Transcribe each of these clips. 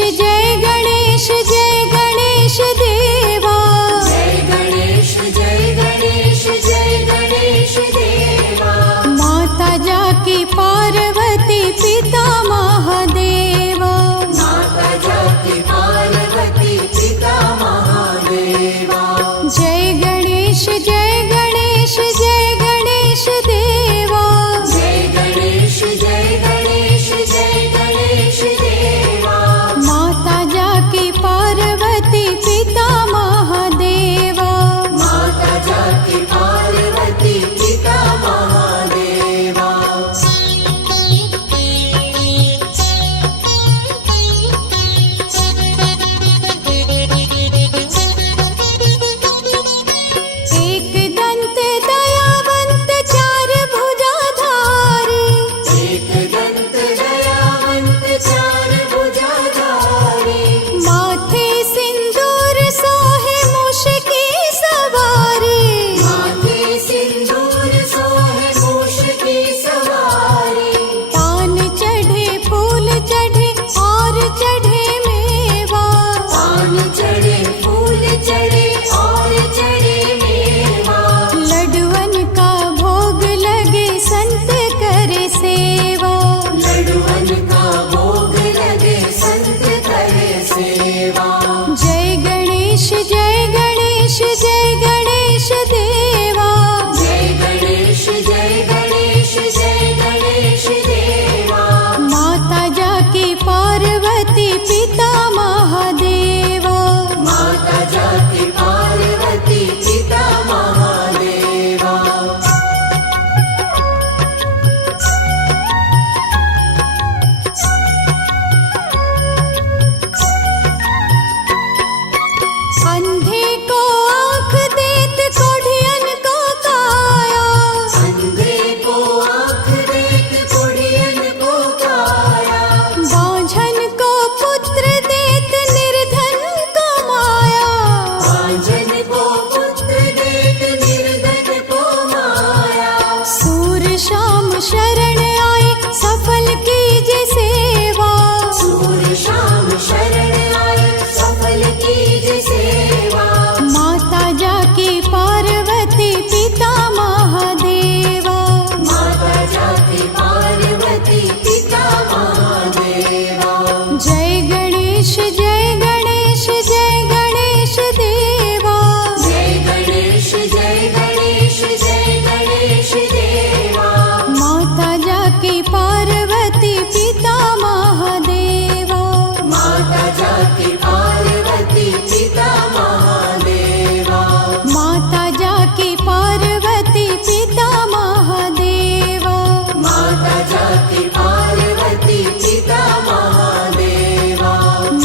जय गणेश देवा। जय गणेश जय गणेश देवा। माता जाकी पार्वती पिता महादेवा। माता जाकी पार्वती पिता महादेवा। जय गणेश देवा। जय गणेश देवा। माता जाकी पार्वती पिता महादेवा। माता जाकी पार्वती पिता महादेवा। एक दंत दयावंत चार भुजाधारी। एक दंत दयावंत चार भुजाधारी। माथे सिंदूर सोहे मूष की सवारी। माथे सिंदूर सोहे मूष की सवारी। पान चढ़े फूल चढ़े और चढ़े मेवा। पान चढ़े फूल चढ़े और चढ़े मेवा। लडुअन का भोग लगे संत करे सेवा। लडुअन का भोग लगे संत करे सेवा। जय गणेश देवा। जय गणेश देवा। माता जाकी पार्वती पिता महादेवा। माता जाकी पार्वती पिता महादेवा। अंधे को आँख देत कोढ़ियन को काया। अंधे को आँख देत कोढ़ियन को काया। बांझन को पुत्र देत निर्धन को माया। बांझन को पुत्र देत निर्धन को माया। सूर शाम शरण आए सफल कीजे सेवा। सूर शाम शरण आए सफल कीजे सेवा। माता जाकी पार्वती पिता महादेवा। माता जाकी पार्वती पिता महादेवा। जय गणेश देवा। जय गणेश देवा। माता जाकी पार्वती पिता महादेवा। माता जाकी पार्वती पिता महादेवा। माता जाकी पार्वती पिता महादेवा। माता जाकी पार्वती पिता महादेवा।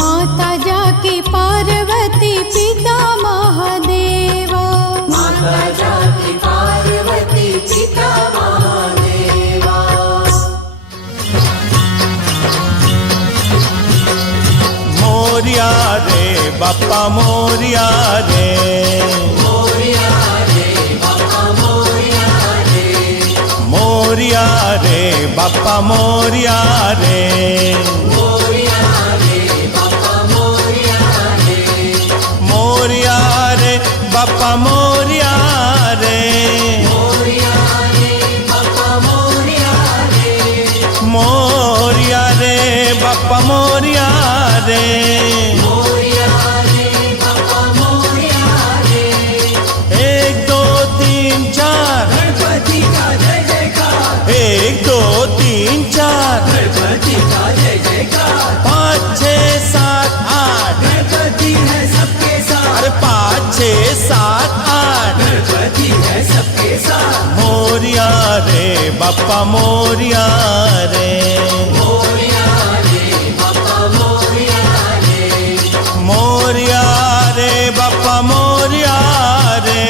माता जाकी पार्वती पिता महादेवा। माता जाकी पार्वती पिता महादेवा। मोरिया रे बाप्पा मोरिया रे। मोरिया रे बाप्पा मोरिया रे। मोरिया रे बाप्पा मोरिया रे। मोरिया रे बाप्पा मोरिया रे। मोरिया रे बाप्पा मोरिया रे। मोरिया रे बाप्पा मोरिया रे। मोरिया रे बाप्पा मोरिया रे। मोरिया रे बाप्पा मोरिया रे। 1 2 3 4 गणपति का जय जयकार। 1 2 3 4 गणपति का जय जयकार। 5 6 7 8 गणपति है सबके साथ। अरे 5 6 7 8 गणपति है सबके साथ। मोरिया रे बाप्पा मोरिया रे। मोरिया रे बाप्पा मोरिया रे। मोरिया रे बाप्पा मोरिया रे।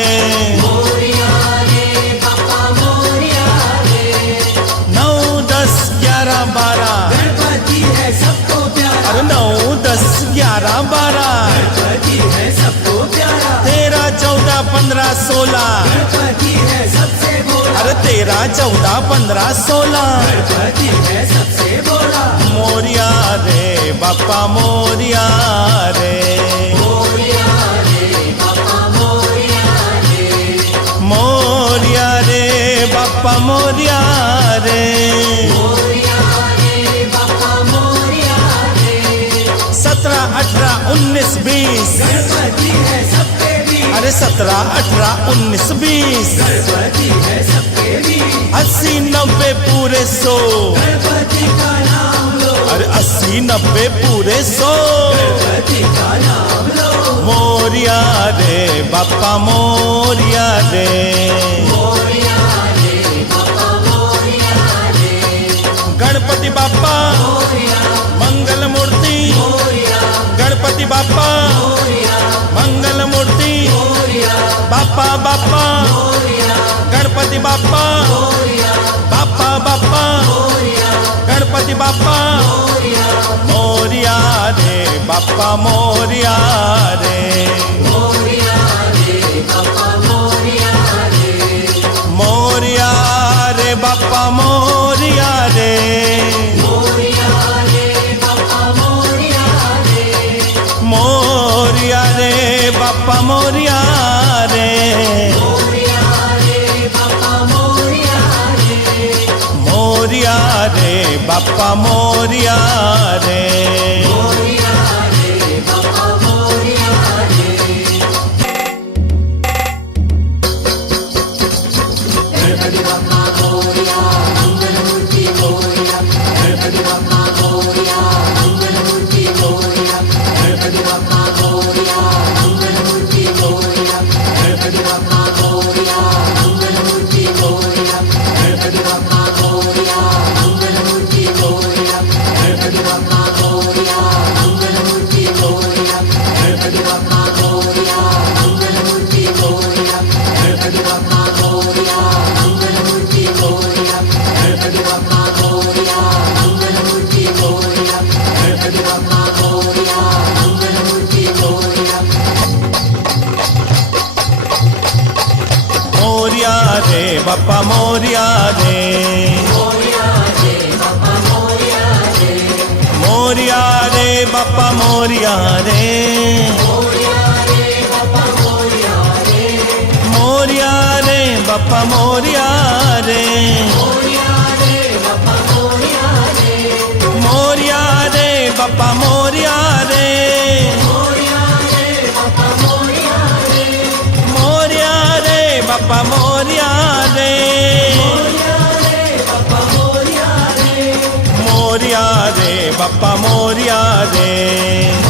मोरिया रे बाप्पा मोरिया रे। 9 10 11 12 गणपति है सबको प्यारा। अरे 9 10 11 12 गणपति है सबको प्यारा 13 14 15 16 गणपति है सबसे भोला अरे 13 14 15 16 गणपति है सबसे भोला मोरिया रे बाप्पा मोरिया रे मोरिया रे बाप्पा मोरिया रे मोरिया रे बाप्पा मोरिया रे मोरिया रे बाप्पा मोरिया रे 17 18 19 20 गणपति है सबके भी अरे 17 18 19 20 गणपति है सबके भी 80 90 पूरे 100 गणपति का नाम लो अरे 80 90 पूरे 100 गणपति का नाम लो मोरिया रे बाप्पा मोरिया रे मोरिया रे बाप्पा मोरिया रे गणपति बाप्पा मोरिया मंगल मूर्ति मोरिया गणपति बाप्पा मोरिया मंगल मूर्ति मोरिया बाप्पा बाप्पा मोरिया गणपति बाप्पा मोरिया बाप्पा बाप्पा मोरिया गणपति बाप्पा मोरिया मोरिया रे बाप्पा मोरिया रे मोरिया रे बाप्पा मोरिया रे मोरिया रे बाप्पा मोरिया रे मोरिया रे बाप्पा मोरिया रे मोरिया रे बाप्पा मोरिया रे मोरिया रे बाप्पा मोरिया रे मोरिया रे बाप्पा मोरिया रे मोरिया रे बाप्पा मोरिया रे गणपति बाप्पा मोरिया मंगल मूर्ति मोरिया गणपति बाप्पा मोरिया मंगल मूर्ति मोरिया गणपति बाप्पा मोरिया मंगल मूर्ति मोरिया गणपति बाप्पा मोरिया मंगल मूर्ति मोरिया गणपति बाप्पा मोरिया मंगल मूर्ति मोरिया गणपति बाप्पा मोरिया मंगल मूर्ति मोरिया गणपति बाप्पा मोरिया मंगल मूर्ति मोरिया गणपति बाप्पा मोरिया मंगल मूर्ति मोरिया गणपति बाप्पा मोरिया मंगल मूर्ति मोरिया गणपति बाप्पा मोरिया मंगल मूर्ति मोरिया मोरिया रे बाप्पा मोरिया रे मोरिया रे बाप्पा मोरिया रे मोरिया रे बाप्पा मोरिया रे मोरिया रे बाप्पा मोरिया रे मोरिया रे बाप्पा मोरिया रे मोरिया रे बाप्पा मोरिया रे मोरिया रे बाप्पा मोरिया रे मोरिया रे बाप्पा मोरिया रे मोरिया रे बाप्पा मोरिया रे मोरिया रे बाप्पा मोरिया रे मोरिया रे बाप्पा मोरिया रे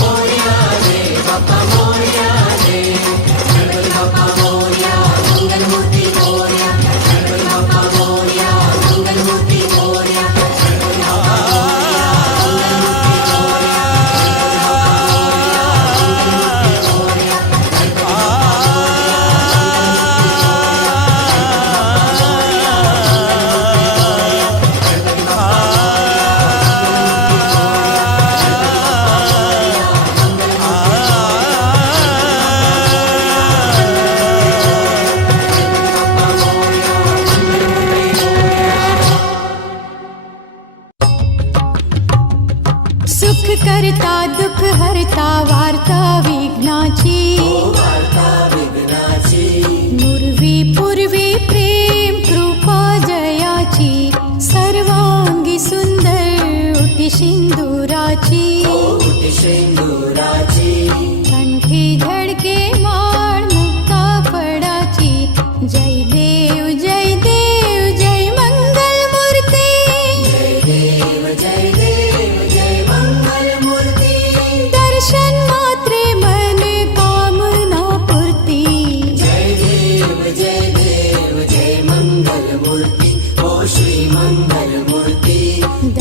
मोरिया रे बाप्पा मोरिया गणपति बाप्पा मोरिया मंगल मूर्ति मोरिया गणपति बाप्पा मोरिया मंगल मूर्ति मोरिया गणपति बाप्पा मोरिया मंगल मूर्ति मोरिया गणपति बाप्पा सुख करता दुःख हरता वार्ता विघ्नाची वार्ता विघ्नाची पूर्वी पूर्वी प्रेम कृपा जयाची सर्वांगी सुंदर उटी सिंदुराची ओटी सिंदुराची कंठी धडके माळ मुक्ता फडाची जय देव जय देव जय मंगल मूर्ती जय देव जय देव जय मंगल मूर्ती दर्शन मात्रे मन कामना पूर्ती जय देव जय मंगल मूर्ति ओ श्री मंगल मूर्ति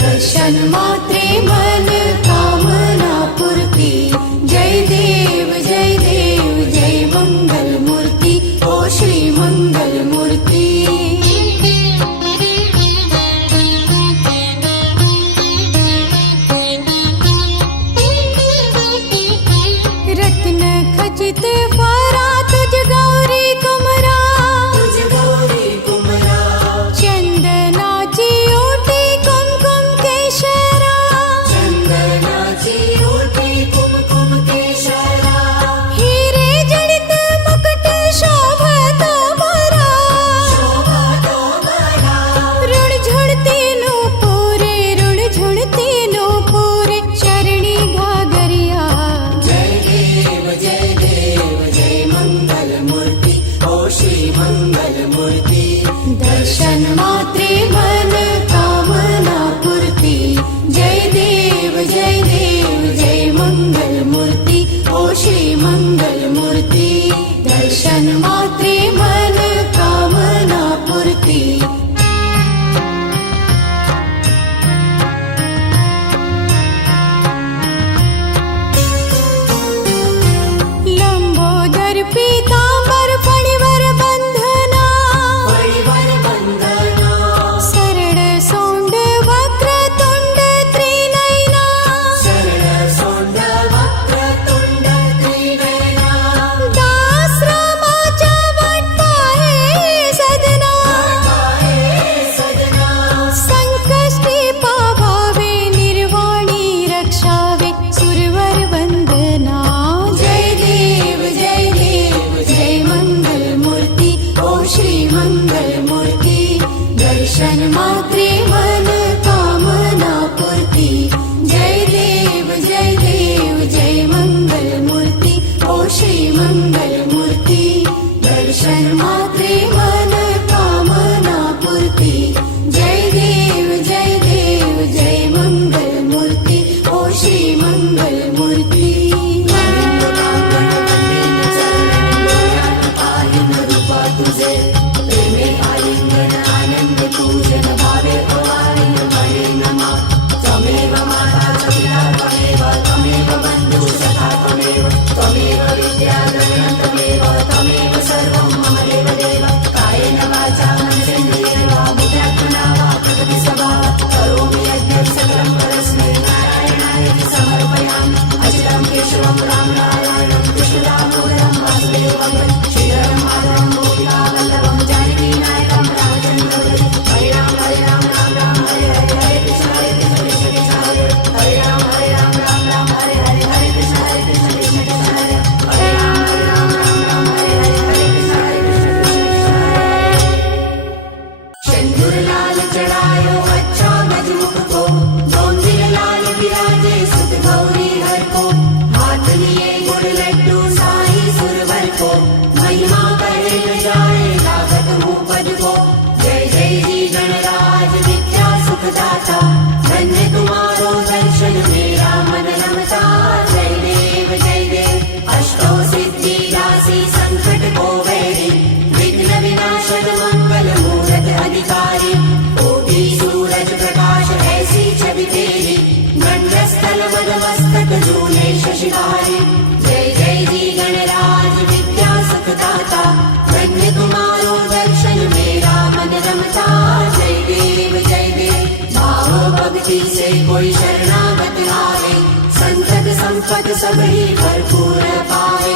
दर्शन मात्रे मन कामना पूर्ती जय देव जय मंगल मूर्ती ओ श्री मंगल मूर्ती क्वचित फरा तुझ गौरी कुमरा तुझ गौरी कुमरा चंदनाची ओटी कुमकुम केशरा चंदनाची ओटी कुमकुम केशरा हिरे जडित मुकुट शोभतो मोरा शोभातो बरा ऋण झुडती नो पूरे चरणी घागरिया जय देव जय मंगल मूर्ति ओ श्री मंगल मूर्ति दर्शन मात्रे मन कामना पूर्ति जय देव जय मंगल मूर्ति ओ श्री मंगल मूर्ति दर्शन मात्रे मन कामना पूर्ति लंबोदर पीतांबर फणीवर बंधना परिवर बंधना सरळ सोंड वक्रतुंड त्रिनयना शरण सोंड वक्रतुंड त्रिनयना दासरामाच्या वाटपाहे सदना सदना संकष्टी पावावे निर्वाणी रक्षावे सुरवर वंदना जय देव जय मंगल मूर्ति ओ श्री मंगल मूर्ति दर्शन मात्रे मन कामना पूर्ति जय देव जय मंगल मूर्ति ओ श्री मंगल मूर्ति दर्शन मात्रे मन कामना पूर्ति जय देव जय मंगल मूर्ति ओ श्री मंगल मूर्ति तुझे प्रेमे आलिंगन आनंद पूजन भावे भवानी मये नमः त्वमेव माता च पिता त्वमेव बन्धु सखा त्वमेव विद्या गणनं त्वमेव सर्वं मम देव कायेन वाचा मनसेन्द्रियेण वा बुद्ध्यात्मना वा प्रकृति स्वभावात् करोमि यज्ञं सकलं परस्मै नारायणाय समर्पयामि अचितं केशवं राम नारायणं कृष्णदामोदरं वासुदेवं श्रीधरं माधवं गोपिकावल्लभं जानकीनायकं रामचन्द्रं हरे राम हरे राम राम राम हरे हरे हरे कृष्ण कृष्ण कृष्ण हरे हरे राम हरे राम राम राम हरे हरे हरे कृष्ण कृष्ण कृष्ण हरे हरे राम राम राम हरे हरे हरे कृष्ण सिंदूर लाल चढ़ायो अच्छा गजमुख को जोंदिर लाल विराजे सुत गौरी हर को हाथ लिए गुड़ लड्डू साई सुरवर को महिमा करे न जाए लागत मुँह पद को जय जी गणराज विद्या सुखदाता धन्य तुम्हारो दर्शन मेरा मन रमता जय देव अष्टो सिद्धि राशि संकट को वैरी विघ्न विनाशन मंगल मूरत अधिकारी कोटि सूरज प्रकाश ऐसी छवि तेरी गंडस्थल वद मस्तक झूले शशिहारी जय जी गणराज विद्या सुखदाता धन्य तुम्हारो दर्शन मेरा मन रमता जय देव भाव भक्ति से कोई शरणागत आवे संतत संपद सब ही भरपूर पावे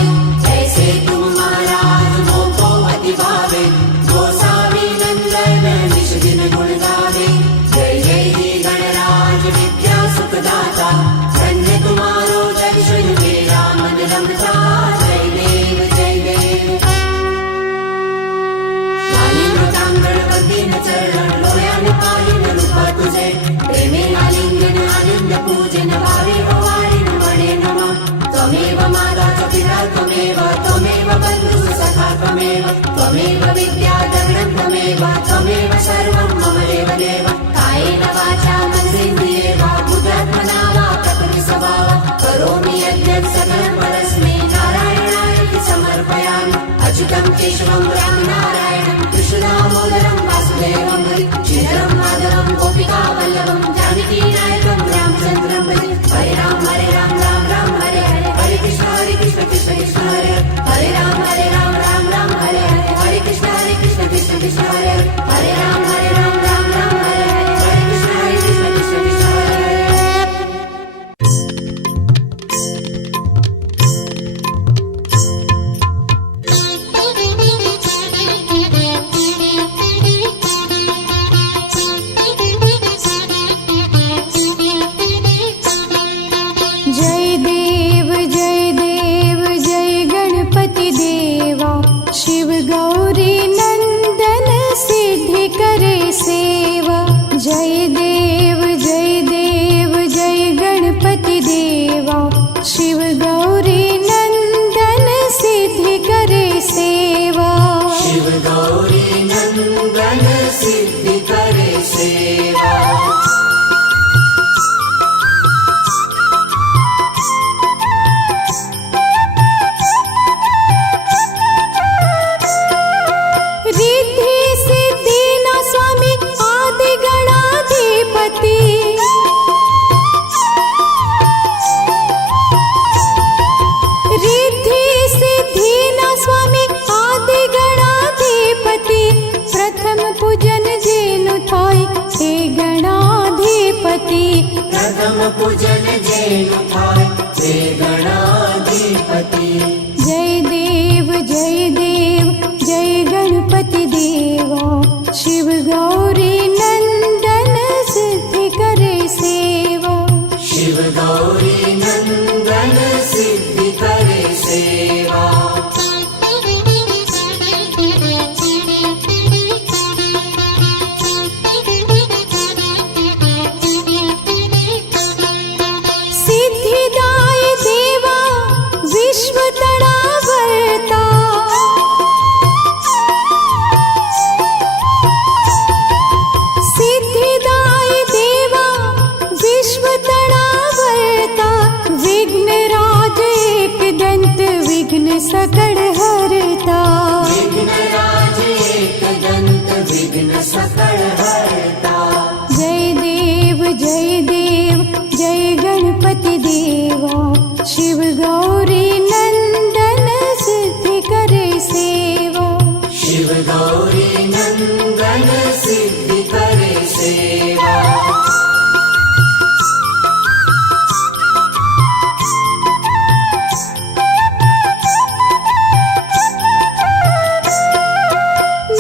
ऐसे तुम महाराज मोको अति भावे गोसावी नंदन निश दिन गुण गावे जय जी गणराज विद्या सुखदाता धन्य तुम्हारो दर्शन मेरा मन रमता जय देव गणपतीन चरण डोळ्यान पाहिन रूप तुझे प्रेमे आलिंगन आनंद पूजन भावे भवानी म्हणे नमः त्वमेव माता च पिता त्वमेव बन्धु सखा त्वमेव विद्या गगनं त्वमेव सर्वं मम देव कायेन वाचा मनसेन्द्रिये वा बुद्ध्यात्मना वा प्रकृति स्वभावात् करोमि यज्ञं सकलं परस्मै नारायणाय समर्पयामि अच्युतं केशवं राम नारायणं कृष्णदामोदरं वासुदेवं श्रीधरं माधवं गोपिकावल्लभं जानकीनायकं रामचन्द्रं भजे हरे राम राम राम हरे हरे हरे कृष्ण कृष्ण कृष्ण हरे हरे राम राम राम हरे हरे हरे कृष्ण कृष्ण कृष्ण हरे हरे राम राम राम हरे हरे हरे कृष्ण कृष्ण कृष्ण हरे हरे शिव गौरी नंदन सिद्धि करे सेवा। रिद्धि सिद्धि ना स्वामी आदि गणाधिपति। रिद्धि सिद्धि ना स्वामी आदि गणाधिपति। प्रथम पूजन जेनु थाय हे गणाधिपति। प्रथम पूजन जेनु थाय हे गणाधिपति। जय देव जय देव जय गणपति देवा। शिव गौरी नंदन सिद्धि करे सेवा। शिव गौरी नंदन सिद्धि करे सेवा। सिद्धिदाय देवा विश्व तड़ावर्ता। सिद्धिदाय देवा विश्व तड़ावर्ता। विघ्नराज एक दंत विघ्न सकल हरता। विघ्नराज एक दंत विघ्न सकल हरता। जय देव जय गणपति देवा। शिव गौरी नंदन सिद्धि करे सेवा। शिव गौरी नंदन सिद्धि करे सेवा।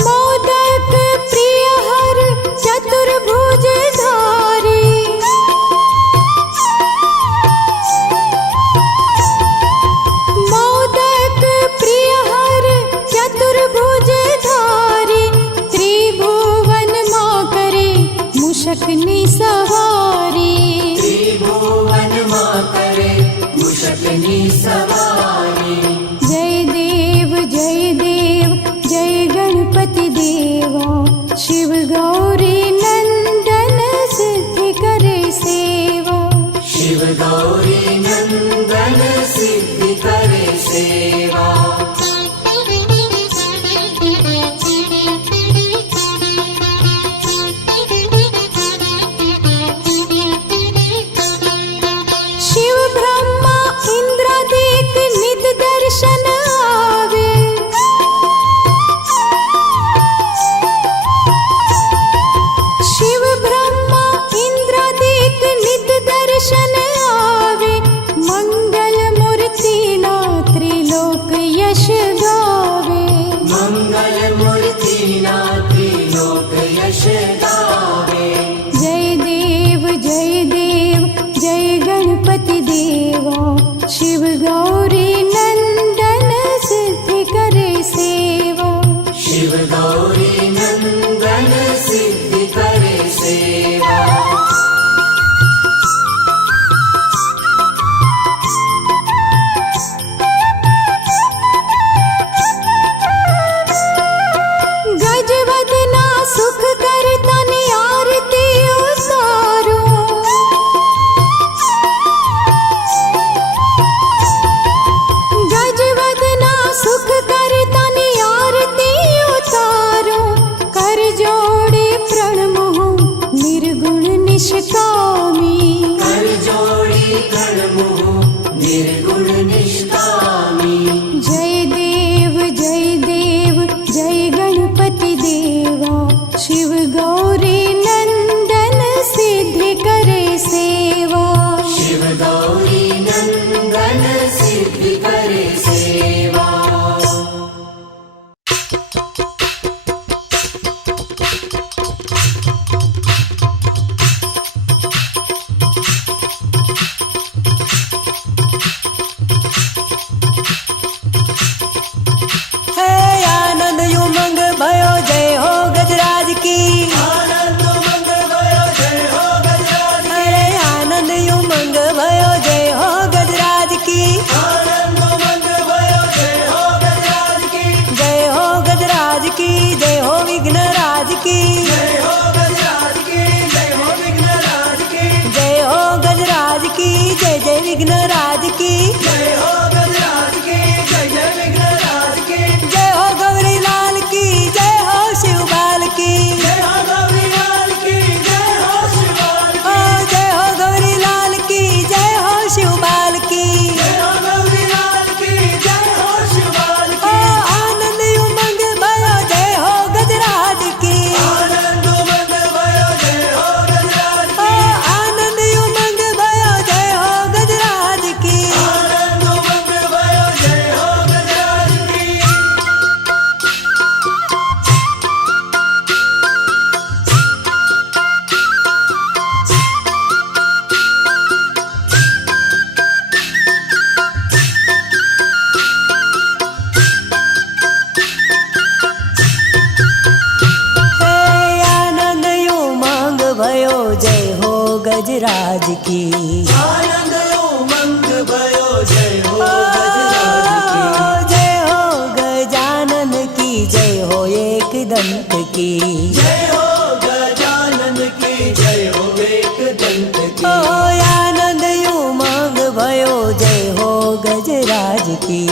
मोदक प्रिय हर चतुर्भुज धारी। मोदक प्रिय हर चतुर्भुज धारी। त्रिभुवन मां करे मुशकनी सवारी। त्रिभुवन मां करे मुशकनी सवारी। जय देव जय गणपति देवा। शिव गौरी नंदन सिद्धि करे सेवा। शिव गौरी नंदन सिद्धि करे सेवा। शिव ब्रह्मा इंद्रादिक नित दर्शन आवे। शिव ब्रह्मा इंद्रादिक नित दर्शन आवे। मंगल मूर्ति ना त्रिलोक यश गावे। मंगल मूर्ति ना त्रिलोक यश गावे। जय देव जय गणपति देवा। शिव गौरी नंदन सिद्धि करे सेवा। शिव गौरी नंदन सिद्धि करे सेवा। गजवदना सुख करता नि आरती उतारो। गजवदना सुख करता नि आरती उतारो। कर जोड़े प्रणमोह निर्गुण निष्कामी। कर जोड़ी प्रणमोह निर्गुण निष्कामी। जय देव जय गणपति देवा। शिव गौरी नंदन सिद्धि करे सेवा। शिव गौरी नंदन सिद्धि करे सेवा। आनंद उमंग भयो जय हो गजराज की। आनंद उमंग भयो जय हो गजराज की। अरे आनंद उमंग भयो जय हो गजराज की। आनंद उमंग भयो गजराज की। आनंद उमंग भयो जय हो गजराज की। जय हो गजानन की, जय हो एक दंत की। जय हो गजानन की, जय हो एक दंत की। आनंद उमंग भयो जय हो गजराज की।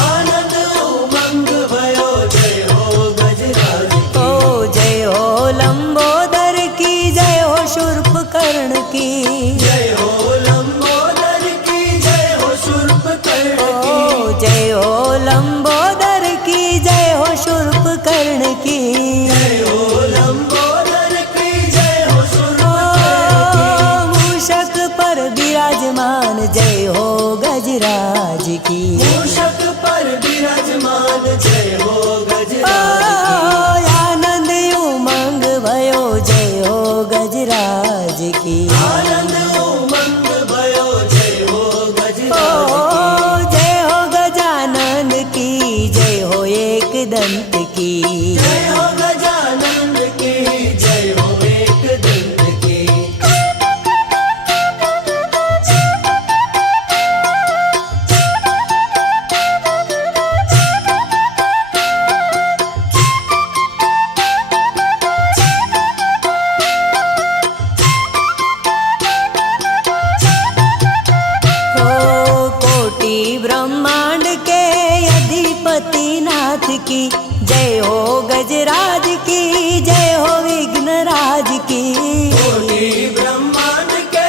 आनंद उमंग भयो जय हो गजराज की। जय हो लंबोदर की, जय हो शूर्पकर्ण की। जय हो लंबोदर की, जय हो शूर्पकर्ण की। जय हो लंबोदर की, जय हो शूर्पकर्ण की। जय हो लंबोदर की, जय हो शूर्पकर्ण की। मूषक पर विराजमान जय हो गजराज की। मूषक पर विराजमान जय हो गजराज की। आनंद उमंग भयो जय हो गजराज की। आनंद उमंग भयो जय हो गजराज की। जय हो गजानन की, जय हो एक दंत की। जय हो गजानन की, जय हो एक दंत की। कोटि ब्रह्मांड के अधिपति नाथ की, जय हो गजराज की। जय हो विघ्नराज की। कोटि ब्रह्मांड के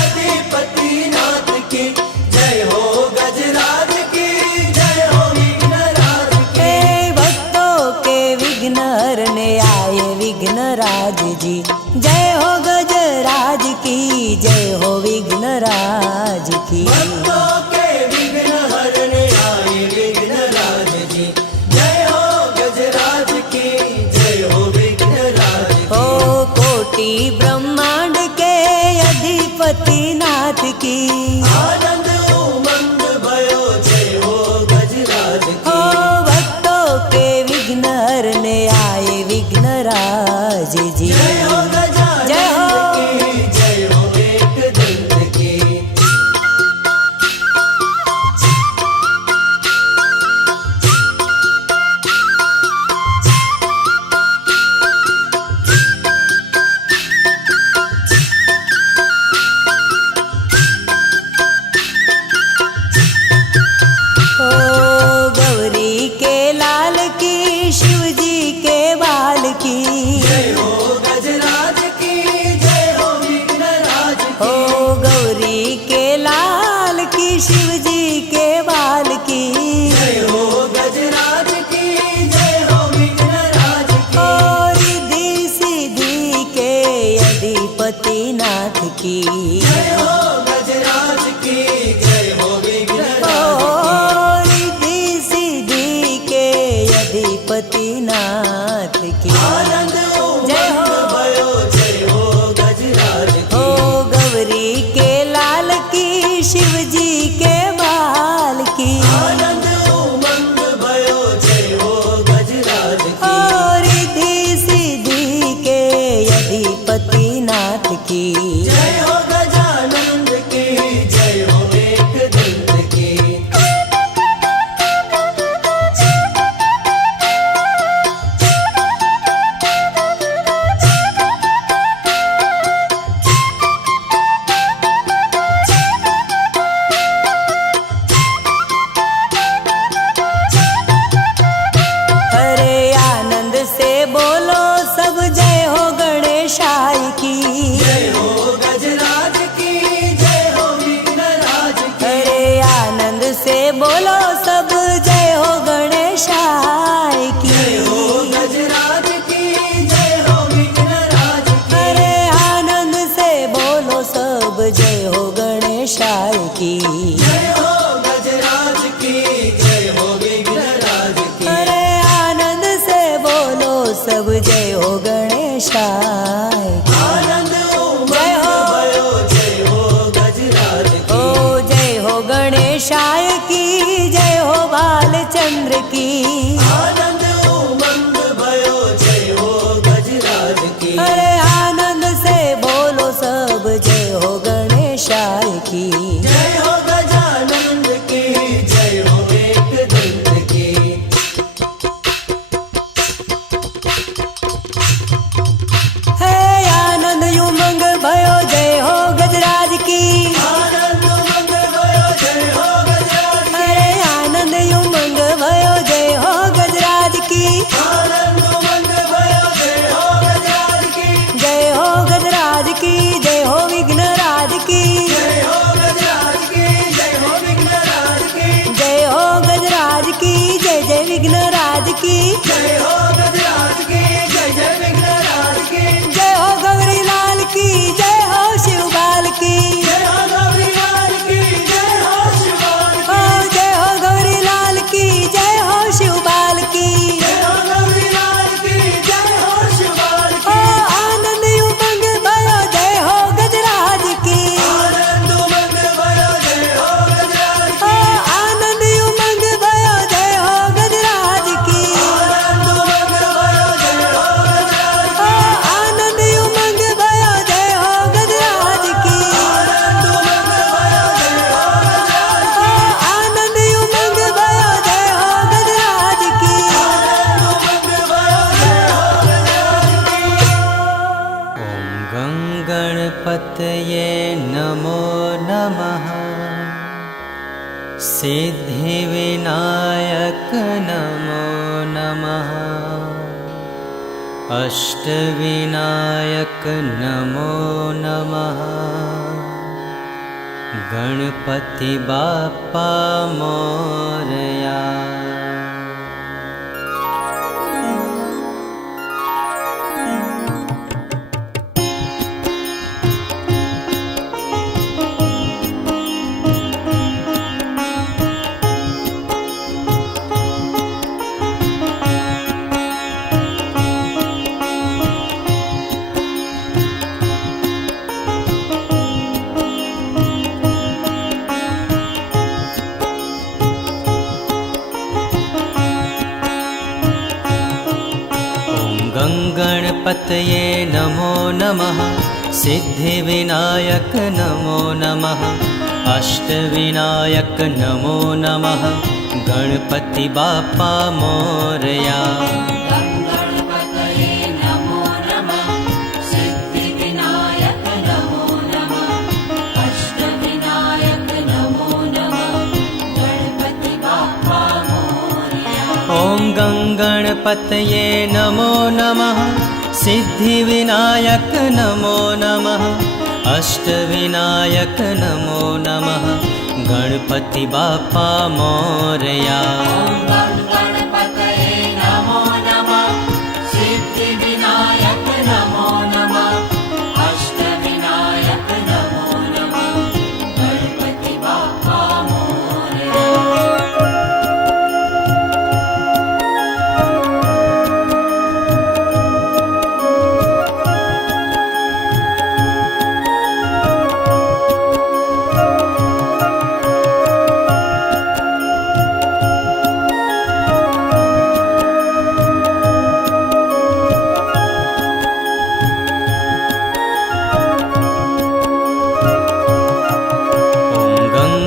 अधिपति नाथ की, जय हो गजराज की। जय हो विघ्नराज की। भक्तों के विघ्न हरने आए विघ्नराज जी। जय हो गजराज की, जय हो विघ्नराज की। भक्तों के विघ्न हरने आए विघ्नराज जी। जय हो गजराज की, जय हो विघ्नराज की। कोटि ब्रह्मांड के अधिपति नाथ की। आनंद उमंग भयो जय हो गजराज की। भक्तों के विघ्न हरने आए विघ्नराज जी। जय हो गजानन जय हो। की, जय हो एक दंत की। गौरी के लाल की, शिव जी के बाल की। जय हो गजराज की, जय हो विघ्नराज की। गौरी के लाल की, शिव जी के बाल की। जय हो गजराज की, जय हो विघ्नराज की। रिद्धि सिद्धि के अधिपति नाथ की। जय हो गजराज की, जय हो विघ्नराज रिद्धि सिद्धि के अधिपति नाथ की। आनंद जय हो। उमंग भयो जय हो गजराज की। गौरी के लाल की, शिव जी के बाल की। आनंद उमंग भयो जय हो गजराज की। रिद्धि सिद्धि के अधिपति नाथ की। जय हो गजानन की, जय हो एक दंत की। हरे आनंद से बोलो सब जय हो गणेशाय की। जय हो गजराज की, जय हो विघ्नराज की। हरे आनंद से बोलो सब जय हो गणेशाय की। जय हो गजराज की, जय हो विघ्नराज की। हरे आनंद से बोलो सब जय हो गणेशाय की। जय हो गजराज की, जय हो विघ्नराज की। हरे आनंद से बोलो सब जय हो गणेशाय की। आनंद जय उमंग हो। भयो जय हो गजराज की। जय हो गणेशाय की, जय हो बालचंद्र की। आनंद उमंग भयो जय हो गजराज की। अरे आनंद से बोलो सब जय गणपतये नमो नमः। सिद्धिविनायक नमो नमः। अष्टविनायक नमो नमः। गणपति बाप्पा मोरया। गणपतये नमो नमः। सिद्धिविनायक नमो नमः। अष्टविनायक नमो नमः। गणपति बाप्पा मोरया। गणपतये नमो नमः। सिद्धिविनायक नमो नमः। अष्टविनायक नमो नमः। गणपति बाप्पा मोरया। ॐ गणपतये नमो नमः। सिद्धिविनायक नमो नमः। अष्टविनायक नमो नमः। गणपति बाप्पा मोरया। गणपतये नमो नमः। सिद्धिविनायक नमो नमः। अष्टविनायक नमो नमः। गणपति बाप्पा मोरया।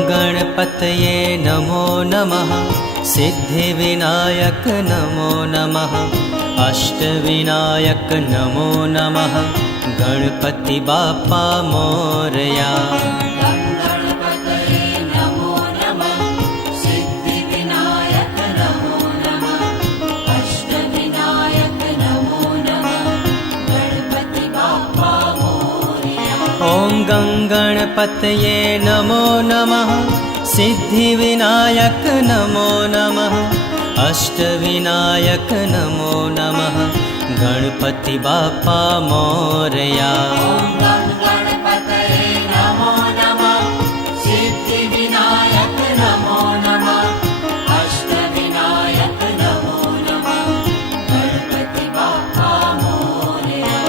गणपतये नमो नमः। सिद्धिविनायक नमो नमः। अष्टविनायक नमो नमः। गणपति बाप्पा मोरया। गणपतये नमो नमः। सिद्धिविनायक नमो नमः। अष्टविनायक नमो नमः। गणपति बाप्पा मोरया। ॐ गणपतये नमो नमः। सिद्धिविनायक नमो नमः। अष्टविनायक नमो नमः। गणपति बाप्पा मोरया। गणपतये नमो नमः। सिद्धिविनायक नमो नमः। अष्टविनायक नमो नमः। गणपति बाप्पा मोरया।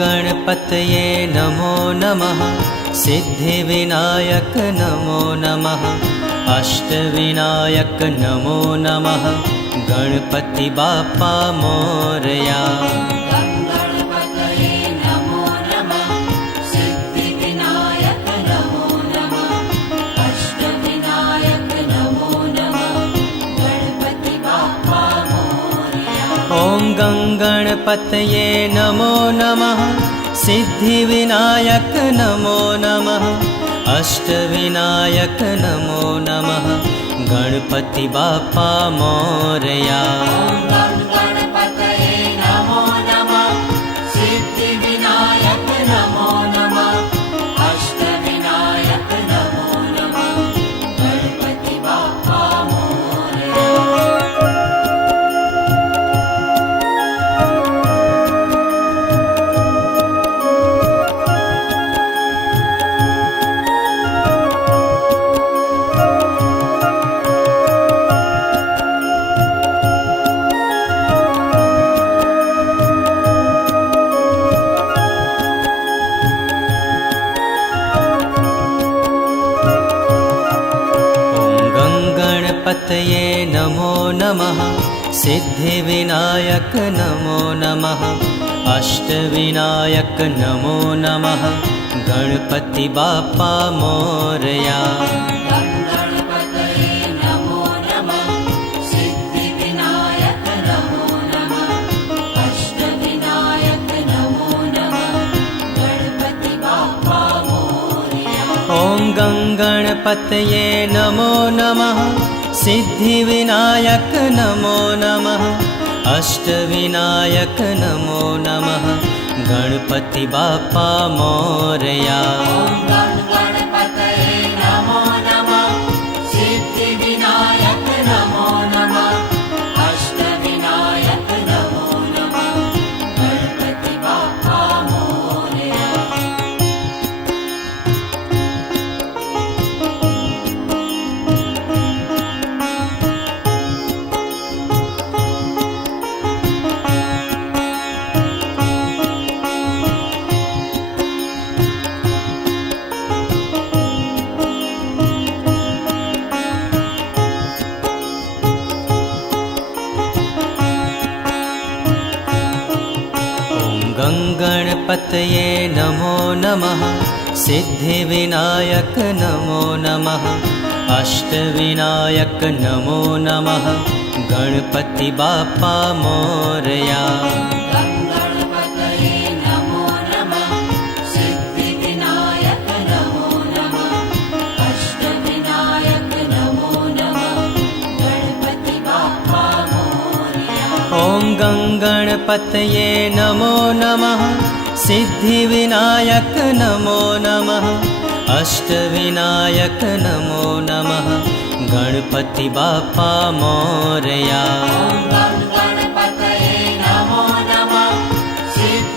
गणपतये नमो नमः। सिद्धिविनायक नमो नमः। अष्टविनायक नमो नमः। गणपति बाप्पा मोरया। गणपतये नमो नमः। सिद्धिविनायक नमो नमः। अष्टविनायक नमो नमः। गणपति बाप्पा मोरया। ॐ गणपतये नमो नमः। सिद्धिविनायक नमो नमः। अष्टविनायक नमो नमः। गणपति बाप्पा मोरया। गणपतये नमो नमः। सिद्धिविनायक नमो नमः। अष्टविनायक नमो नमः। गणपति बाप्पा मोरया। सिद्धिविनायक नमो नमः अष्टविनायक नमो नमः गणपति बाप्पा मोरया गणपतये नमो नमः सिद्धिविनायक नमो नमः अष्टविनायक नमो नमः गणपति बाप्पा मोरया ॐ गणपतये नमो नमः सिद्धिविनायक नमो नमः अष्टविनायक नमो नमः गणपति बाप्पा मोरया गणपतये नमो नमः सिद्धिविनायक नमो नमः अष्टविनायक नमो नमः गणपति बाप्पा मोरया गणपतये नमो नमः सिद्धिविनायक नमो नमः अष्टविनायक नमो नमः गणपति बाप्पा मोरया गणपतये नमो नमः सिद्धिविनायक नमो नमः अष्टविनायक नमो नमः गणपति बाप्पा मोरया ॐ गणपतये नमो नमः सिद्धिविनायक नमो नमः अष्टविनायक नमो नमः गणपति बाप्पा मोरया गणपतये नमो नमः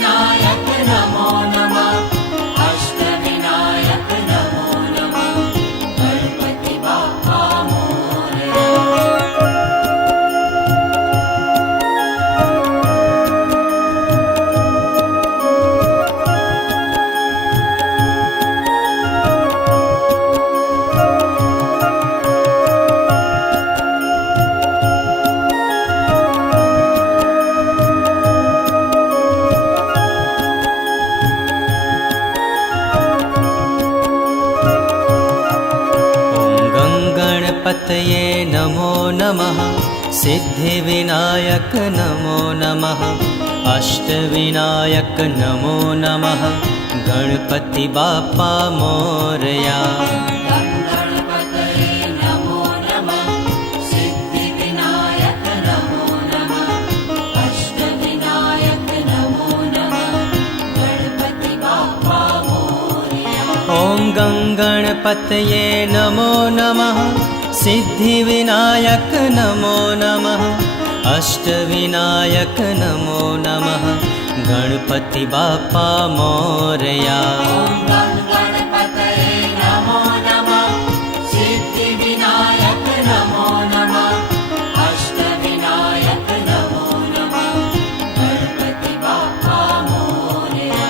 सिद्धिविनायक नमो नमः अष्टविनायक नमो नमः गणपति बाप्पा मोरया गणपतये नमो नमः सिद्धिविनायक नमो नमः अष्टविनायक नमो नमः गणपति बाप्पा मोरया गणपतये नमो नमः सिद्धिविनायक नमो नमः अष्टविनायक नमो नमः गणपति बाप्पा मोरया ॐ गणपतये नमो नमः सिद्धिविनायक नमो नमः अष्टविनायक नमो नमः गणपति बाप्पा मोरया गणपतये नमो नमः सिद्धिविनायक नमो नमः अष्टविनायक नमो नमः गणपति बाप्पा मोरया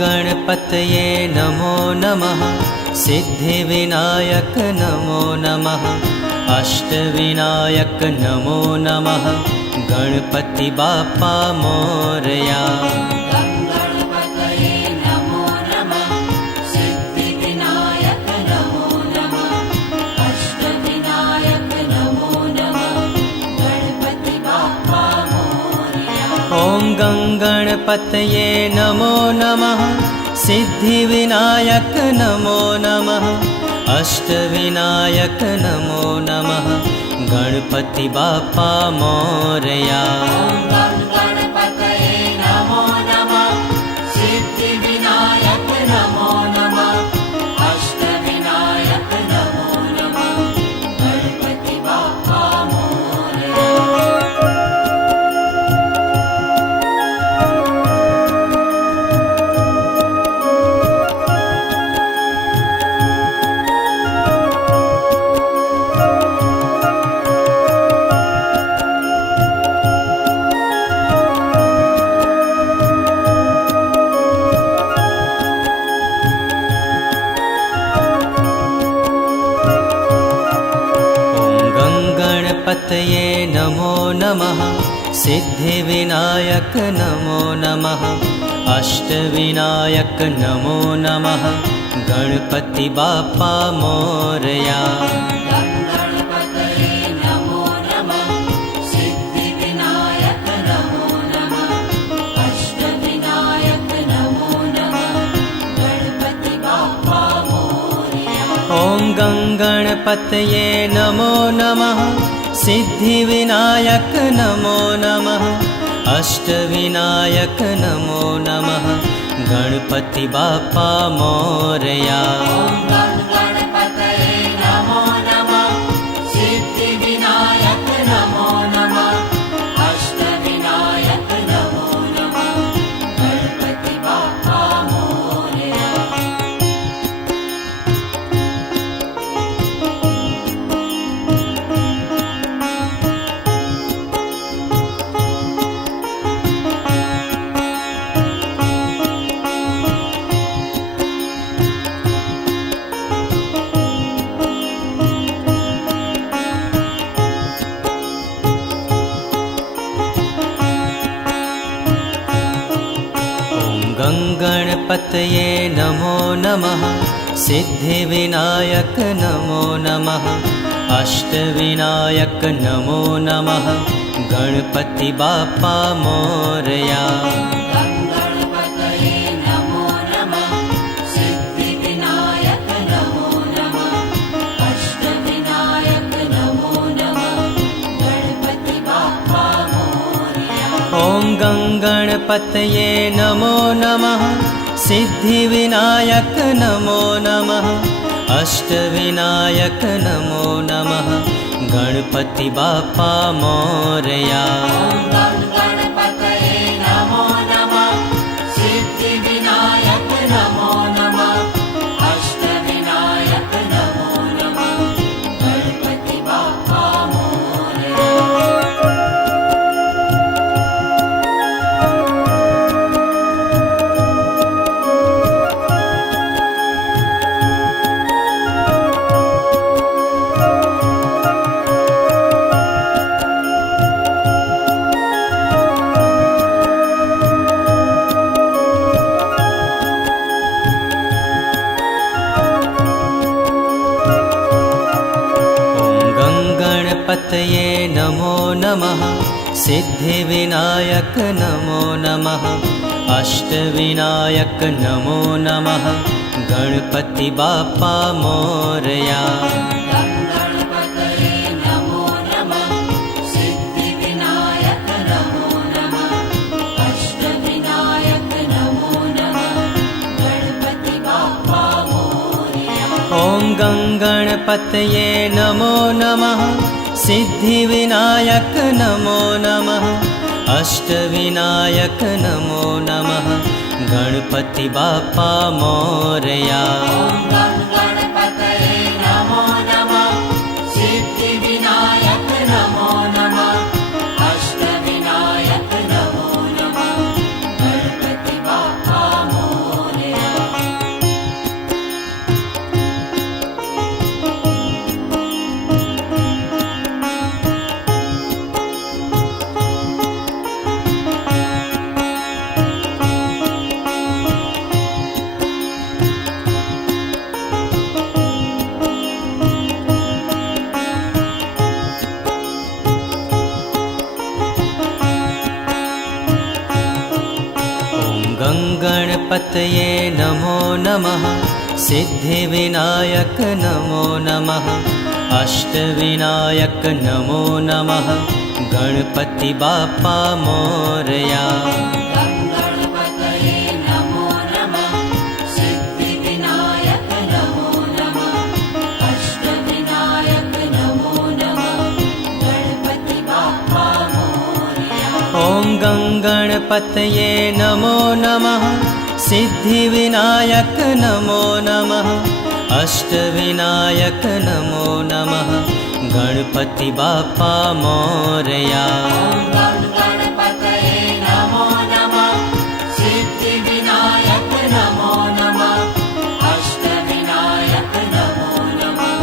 गणपतये नमो नमः सिद्धिविनायक नमो नमः अष्टविनायक नमो नमः गणपति बाप्पा मोरया गणपतये नमो नमः सिद्धिविनायक नमो नमः अष्टविनायक नमो नमः गणपति बाप्पा मोरया ॐ गणपतये नमो नमः सिद्धिविनायक नमो नमः अष्टविनायक नमो नमः गणपति बाप्पा मोरया गणपतये नमो नमः सिद्धिविनायक नमो नमः अष्टविनायक नमो नमः गणपति बाप्पा मोरया सिद्धिविनायक नमो नमः अष्टविनायक नमो नमः गणपति बाप्पा मोरया गणपतये नमो नमः सिद्धिविनायक नमो नमः अष्टविनायक नमो नमः गणपति बाप्पा मोरया ॐ गणपतये नमो नमः सिद्धिविनायक नमो नमः अष्टविनायक नमो नमः गणपति बाप्पा मोरया गणपतये नमो नमः सिद्धिविनायक नमो नमः अष्टविनायक नमो नमः गणपति बाप्पा मोरया गणपतये नमो नमः सिद्धिविनायक नमो नमः अष्टविनायक नमो नमः गणपति बाप्पा मोरया गणपतये नमो नमः सिद्धिविनायक नमो नमः अष्टविनायक नमो नमः गणपति बाप्पा मोरया ॐ गणपतये नमो नमः सिद्धिविनायक नमो नमः अष्टविनायक नमो नमः गणपति बाप्पा मोरया गणपतये नमो नमः सिद्धिविनायक नमो नमः अष्टविनायक नमो नमः गणपति बाप्पा मोरया गणपतये नमो नमः सिद्धिविनायक नमो नमः अष्टविनायक नमो नमः गणपति बाप्पा मोरया गणपतये नमो नमः सिद्धिविनायक नमो नमः अष्टविनायक नमो नमः गणपति बाप्पा मोरया ॐ गणपतये नमो नमः सिद्धिविनायक नमो नमः अष्टविनायक नमो नमः गणपति बाप्पा मोरया गणपतये नमो नमः सिद्धिविनायक नमो नमः अष्टविनायक नमो नमः गणपति बाप्पा मोरया गणपतये नमो नमः सिद्धिविनायक नमो नमः अष्टविनायक नमो नमः गणपति बाप्पा मोरया गणपतये नमो नमः सिद्धिविनायक नमो नमः अष्टविनायक नमो नमः गणपति बाप्पा मोरया ॐ गणपतये नमो नमः सिद्धिविनायक नमो नमः अष्टविनायक नमो नमः गणपति बाप्पा मोरया गणपतये नमो नमः सिद्धिविनायक नमो नमः अष्टविनायक नमो नमः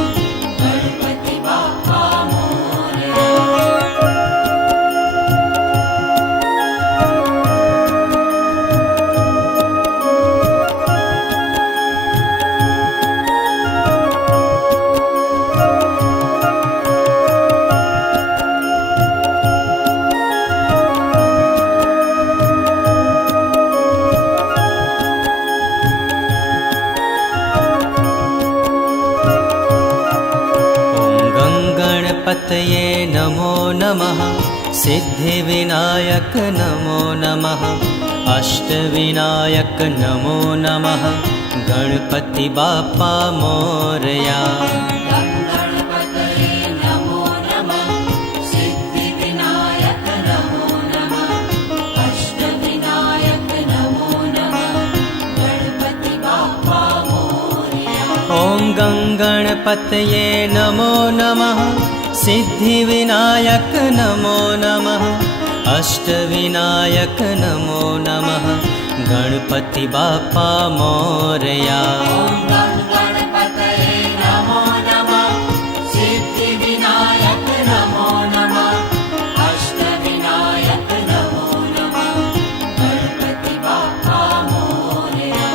गणपति बाप्पा मोरया गङ्गणपतये नमो नमः सिद्धिविनायक नमो नमः अष्टविनायक नमो नमः गणपति बाप्पा मोरया। गणपतये नमो नमः सिद्धिविनायक नमो नमः अष्टविनायक नमो नमः गणपति बाप्पा मोरया। ॐ गङ्गणपतये नमो नमः सिद्धिविनायक नमो नमः अष्टविनायक नमो नमः गणपति बाप्पा मोरया। गणपतये नमो नमः सिद्धिविनायक नमो नमः अष्टविनायक नमो नमः गणपति बाप्पा मोरया।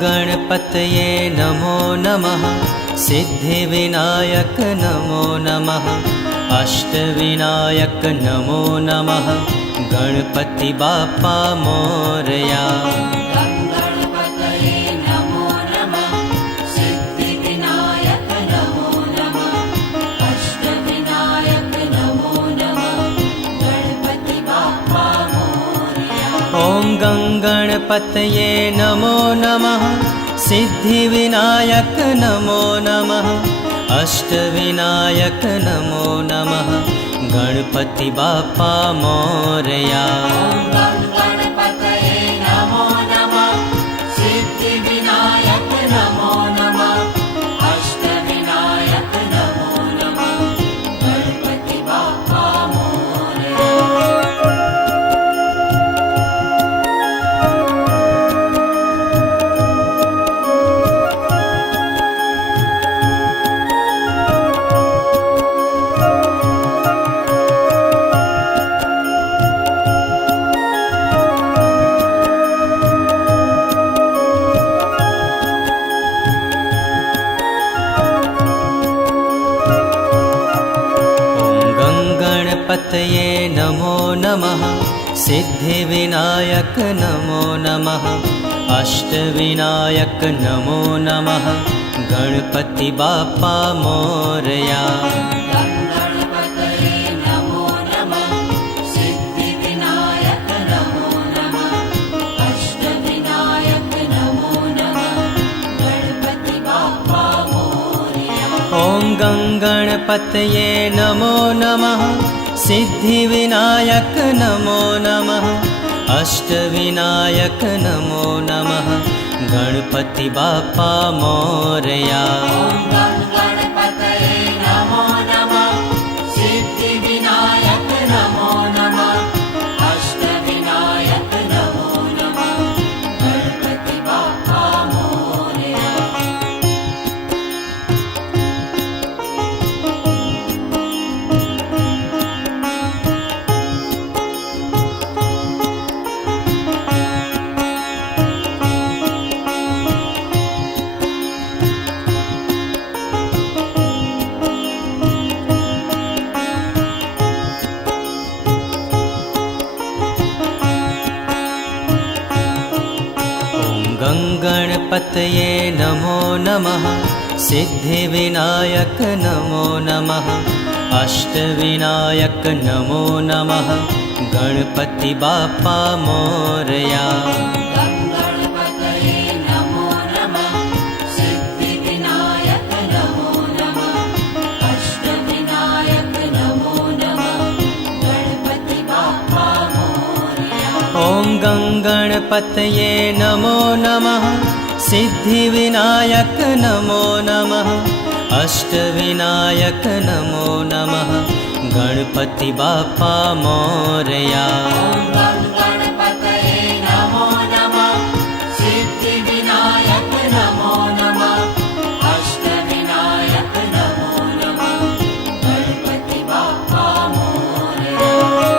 गणपतये नमो नमः सिद्धिविनायक नमो नमः अष्टविनायक नमो नमः गणपति बाप्पा मोरया। गणपतये नमो नमः सिद्धिविनायक नमो नमः अष्टविनायक नमो नमः गणपति बाप्पा मोरया। ॐ गङ्गणपतये नमो नमः सिद्धिविनायक नमो नमः अष्टविनायक नमो नमः गणपति बाप्पा मोरया। गणपतये नमो नमः सिद्धिविनायक नमो नमः अष्टविनायक नमो नमः गणपति बाप्पा मोरया। गणपतये नमो नमः सिद्धिविनायक नमो नमः अष्टविनायक नमो नमः गणपति बाप्पा मोरया। गणपतये नमो नमः सिद्धिविनायक नमो नमः अष्टविनायक नमो नमः गणपति बाप्पा मोरया। ॐ गङ्गणपतये नमो नमः सिद्धिविनायक नमो नमः अष्टविनायक नमो नमः गणपति बाप्पा मोरया। गणपतये नमो नमः सिद्धिविनायक नमो नमः अष्टविनायक नमो नमः गणपति बाप्पा मोरया। गणपतये नमो नमः सिद्धिविनायक नमो नमः अष्टविनायक नमो नमः गणपति बाप्पा मोरया। गणपतये नमो नमः सिद्धिविनायक नमो नमः अष्टविनायक नमो नमः गणपति बाप्पा मोरया। ॐ गङ्गणपतये नमो नमः सिद्धिविनायक नमो नमः अष्टविनायक नमो नमः गणपति बाप्पा मोरया। गणपतये नमो नमः सिद्धिविनायक नमो नमः अष्टविनायक नमो नमः गणपति बाप्पा मोरया।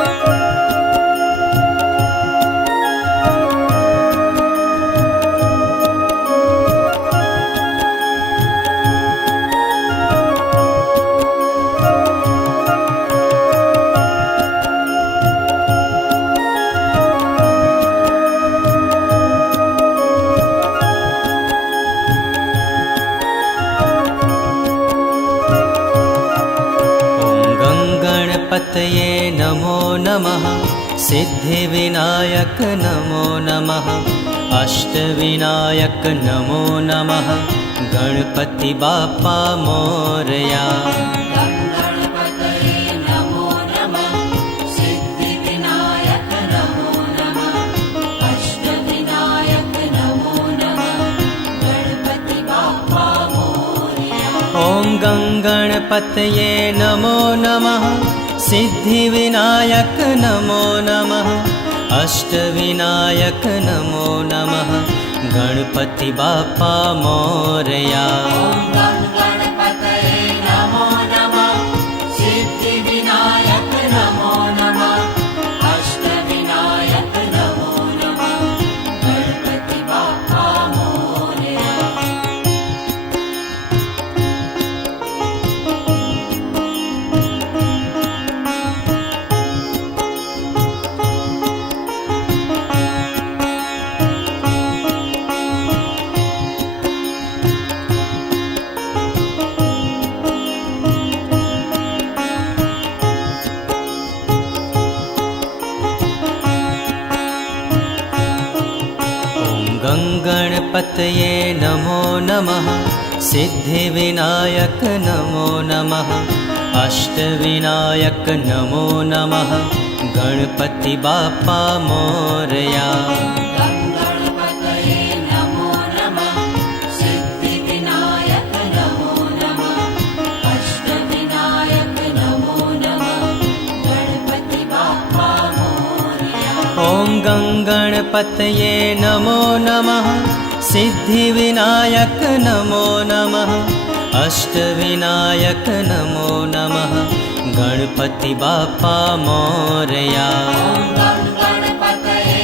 गङ्गणपतये नमो नमः सिद्धिविनायक नमो नमः अष्टविनायक नमो नमः गणपति बाप्पा मोरया। गणपतये नमो नमः सिद्धिविनायक नमो नमः अष्टविनायक नमो नमः गणपति बाप्पा मोरया। ॐ गङ्गणपतये नमो नमः सिद्धिविनायक नमो नमः अष्टविनायक नमो नमः गणपति बाप्पा मोरया। गणपतये नमो नमः सिद्धिविनायक नमो नमः अष्टविनायक नमो नमः गणपति बाप्पा मोरया। गणपतये नमो नमः सिद्धिविनायक नमो नमः अष्टविनायक नमो नमः गणपति बाप्पा मोरया। गणपतये नमो नमः सिद्धिविनायक नमो नमः अष्टविनायक नमो नमः गणपति बाप्पा मोरया। ॐ गणपतये नमो नमः सिद्धिविनायक नमो नमः अष्टविनायक नमो नमः गणपति बाप्पा मोरया। गणपतये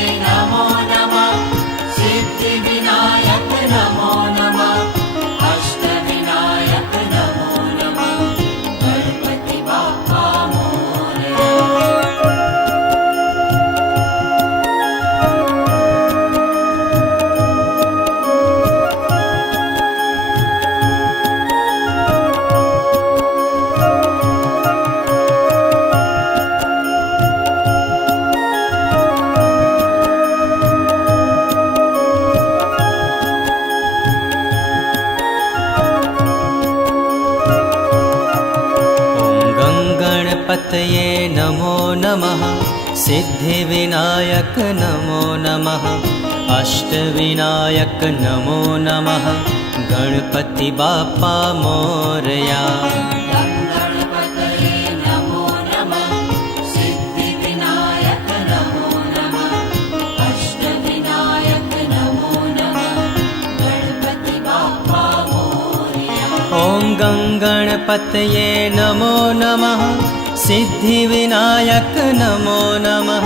नमो नमः सिद्धिविनायक नमो नमः अष्टविनायक नमो नमः गणपति बाप्पा मोरया। गणपतये नमो नमः सिद्धिविनायक नमो नमः अष्टविनायक नमो नमः गणपति बाप्पा मोरया। गणपतये नमो नमः सिद्धिविनायक नमो नमः अष्टविनायक नमो नमः गणपति बाप्पा मोरया। ॐ गणपतये नमो नमः सिद्धिविनायक नमो नमः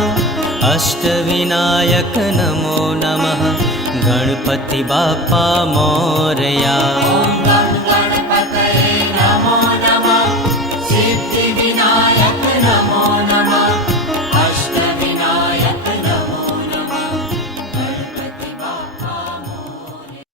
अष्टविनायक नमो नमः गणपति बाप्पा मोरया। गणपतये नमो नमः सिद्धिविनायक नमो नमः अष्टविनायक नमो नमः गणपति बाप्पा मोरया।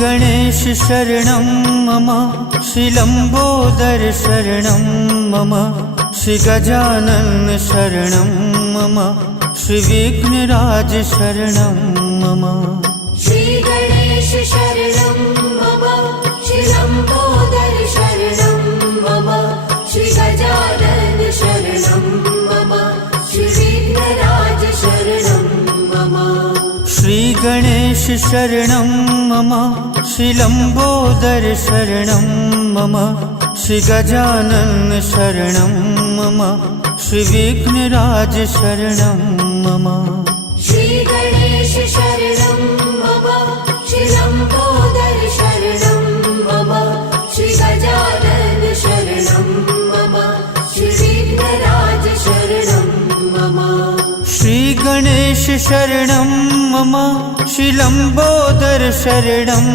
गणेश शरणं मम श्रीलम्बोदर शरणं मम श्रीगजानन शरणं मम श्रीविघ्नराज शरणं मम। श्रीगणेश शरणं मम श्रीलम्बोदर शरणं मम श्रीगजानन शरणं मम श्रीविघ्नराज शरणं मम। श्रीगणेश शरणं मम श्रीलम्बोदर शरणं मम श्री गजानन शरणं मम श्री विघ्नराज शरणं मम श्री गणेश शरणं मम श्री लंबोदर शरणं मम श्री गजानन शरणं मम श्री विघ्नराज शरणं मम श्री गणेश शरणं मम श्री लंबोदर शरणं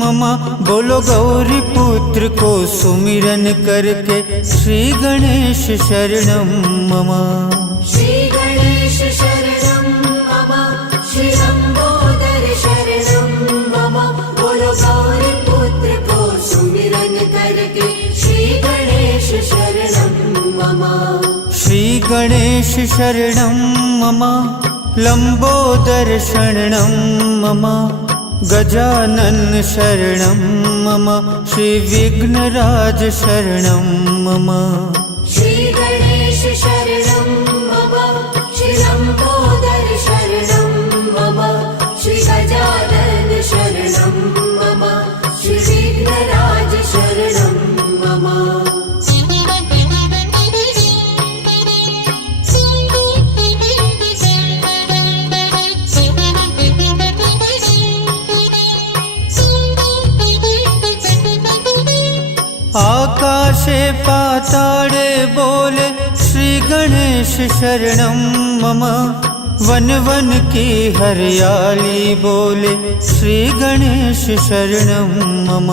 मम बोलो गौरी पुत्र को सुमिरन करके श्री गणेश शरणं मम श्री गणेश शरणं मम श्री लंबोदर शरणं मम बोलो गौरी पुत्र को सुमिरन करके श्री गणेश शरणं मम श्री गणेश शरणं मम लंबोदर शरणं मम गजानन शरणं मम श्री विघ्नराज शरणं मम श्री गणेश शरणं मम श्री लंबोदर शरणं मम श्री गजानन शरणं मम श्री विघ्नराज शरणं मम आकाशे पाताळे बोले श्री गणेश शरणं मम वन वन की हरियाली बोले श्री गणेश शरणं मम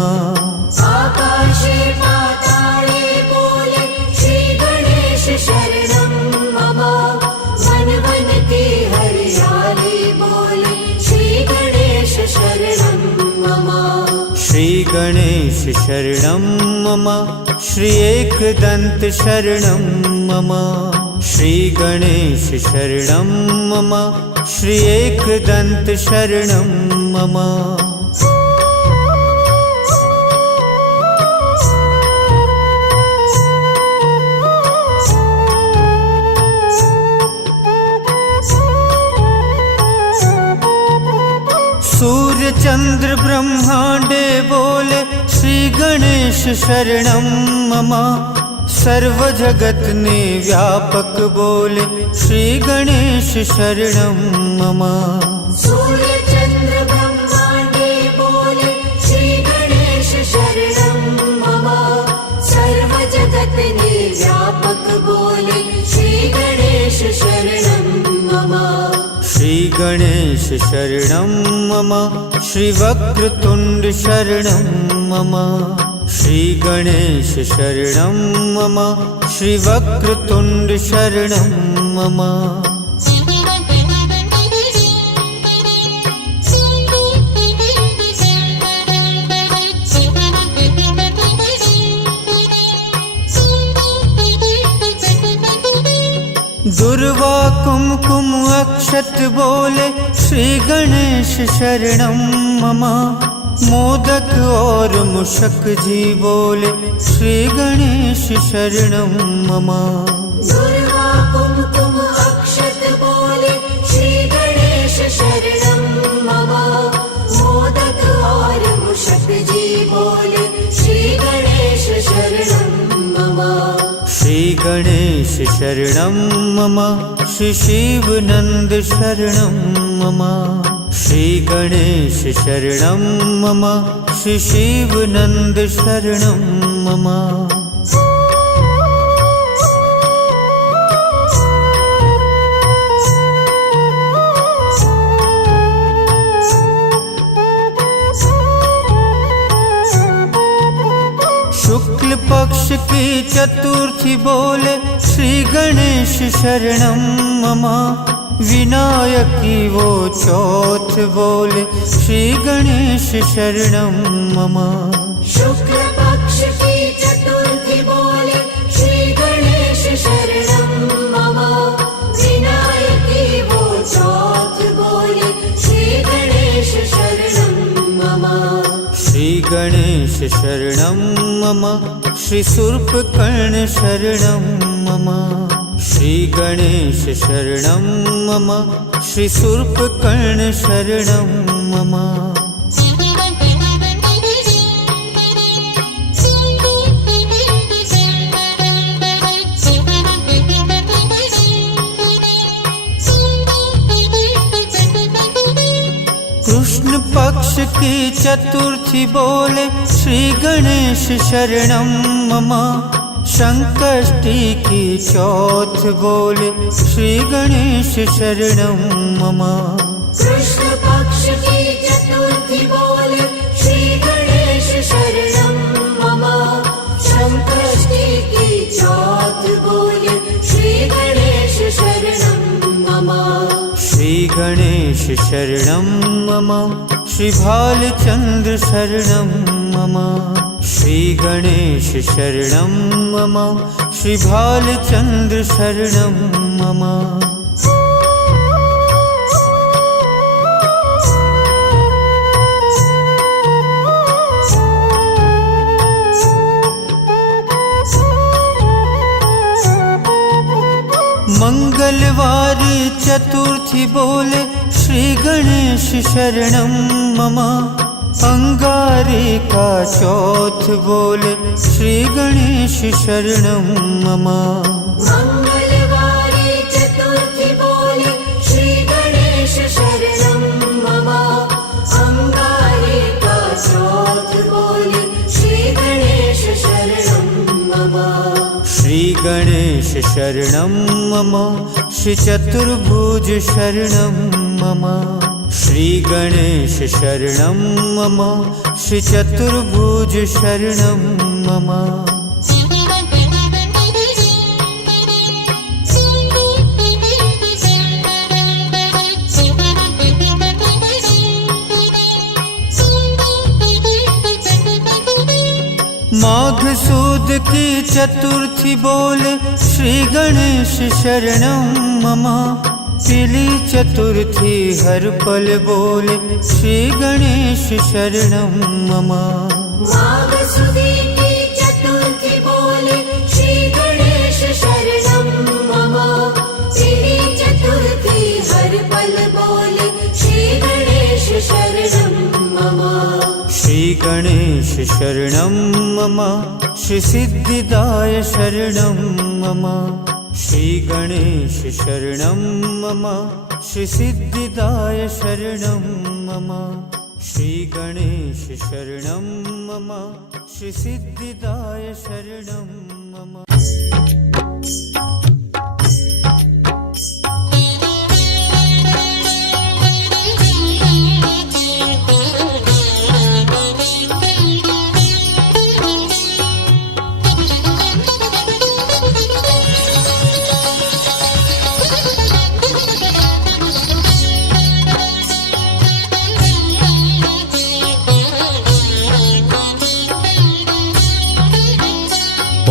आकाशे पाताळे बोले श्री गणेश शरणं मम वन वन की हरियाली बोले श्री गणेश शरणं मम श्री गणेश शरणं मम श्री एकदंत शरणं मम श्री गणेश शरणं मम श्री एकदंत शरणं मम सूर्य चंद्र ब्रह्मांडे बोले श्री गणेश शरणं मम सर्व जगत ने व्यापक बोले श्री गणेश शरणं मम सूर्य चंद्र ब्रह्मांडे बोले श्री गणेश शरणं मम सर्व जगत ने व्यापक बोले श्री गणेश शरणं मम श्री गणेश शरणं मम श्री वक्रतुंड शरणं मम श्री गणेश शरणं मम श्री वक्रतुंड शरणं मम दुर्वा कुमकुम अक्षत बोले श्री गणेश शरणं मम मोदक और मुशक जी बोले श्री गणेश शरणं मम दुर्वा कुमकुम अक्षत बोले श्री गणेश शरणं मम मोदक और मुशक जी बोले श्री गणेश शरणं मम श्री गणेश शरणं मम श्री शिवनंद शरणं मम श्री गणेश शरणं मम श्री शिवनंद शरणं मम शुक्ल पक्ष की चतुर्थी बोले श्री गणेश शरणं मम विनायकी वो चौथ बोले श्री गणेश शरणं मम शुक्ल पक्ष की चतुर्थी बोले श्री गणेश शरणं मम विनायकी वो चौथ बोले श्री गणेश शरणं मम श्री गणेश शरणं मम श्री शूर्पकर्ण शरणं मम श्री गणेश शरणं मम श्री शूर्पकर्ण शरणं मम कृष्ण पक्ष की चतुर्थी बोले श्री गणेश शरणम मम। संकष्टी की चौथ बोले श्री गणेश शरणम मम। कृष्ण पक्ष की चतुर्थी बोले श्री गणेश शरणं मम। संकष्टी की चौथ बोले श्री गणेश शरणं मम। श्री गणेश शरणं मम। श्री भालचंद्र शरणं मम। श्री गणेश शरणं मम। श्री भालचंद्र शरणं मम। मंगलवारी चतुर्थी बोले श्री गणेश शरणं मम। अंगारिका चौथ बोले श्री गणेश शरणं मम। मंगलवारी चतुर्थी बोले श्री गणेश शरणं मम। अंगारिका चौथ बोले श्री गणेश शरणं मम। श्री गणेश शरणं मम। श्री चतुर्भुज शरणं मम। श्री गणेश शरणं मम। श्री चतुर्भुज शरणं मम। माघ सुद की चतुर्थी बोले श्री गणेश शरणं मम। पीली चतुर्थी हर पल बोले श्री गणेश शरणं मम। माघ सुदी की चतुर्थी बोले श्री गणेश शरणं मम। पीली चतुर्थी हर पल बोले श्री गणेश शरणं मम। श्री गणेश शरणं मम। श्री सिद्धिदाय शरणं मम। श्री गणेश शरणं मम। श्री सिद्धिदाय शरणं मम। श्री गणेश शरणं मम। श्री सिद्धिदाय शरणं मम।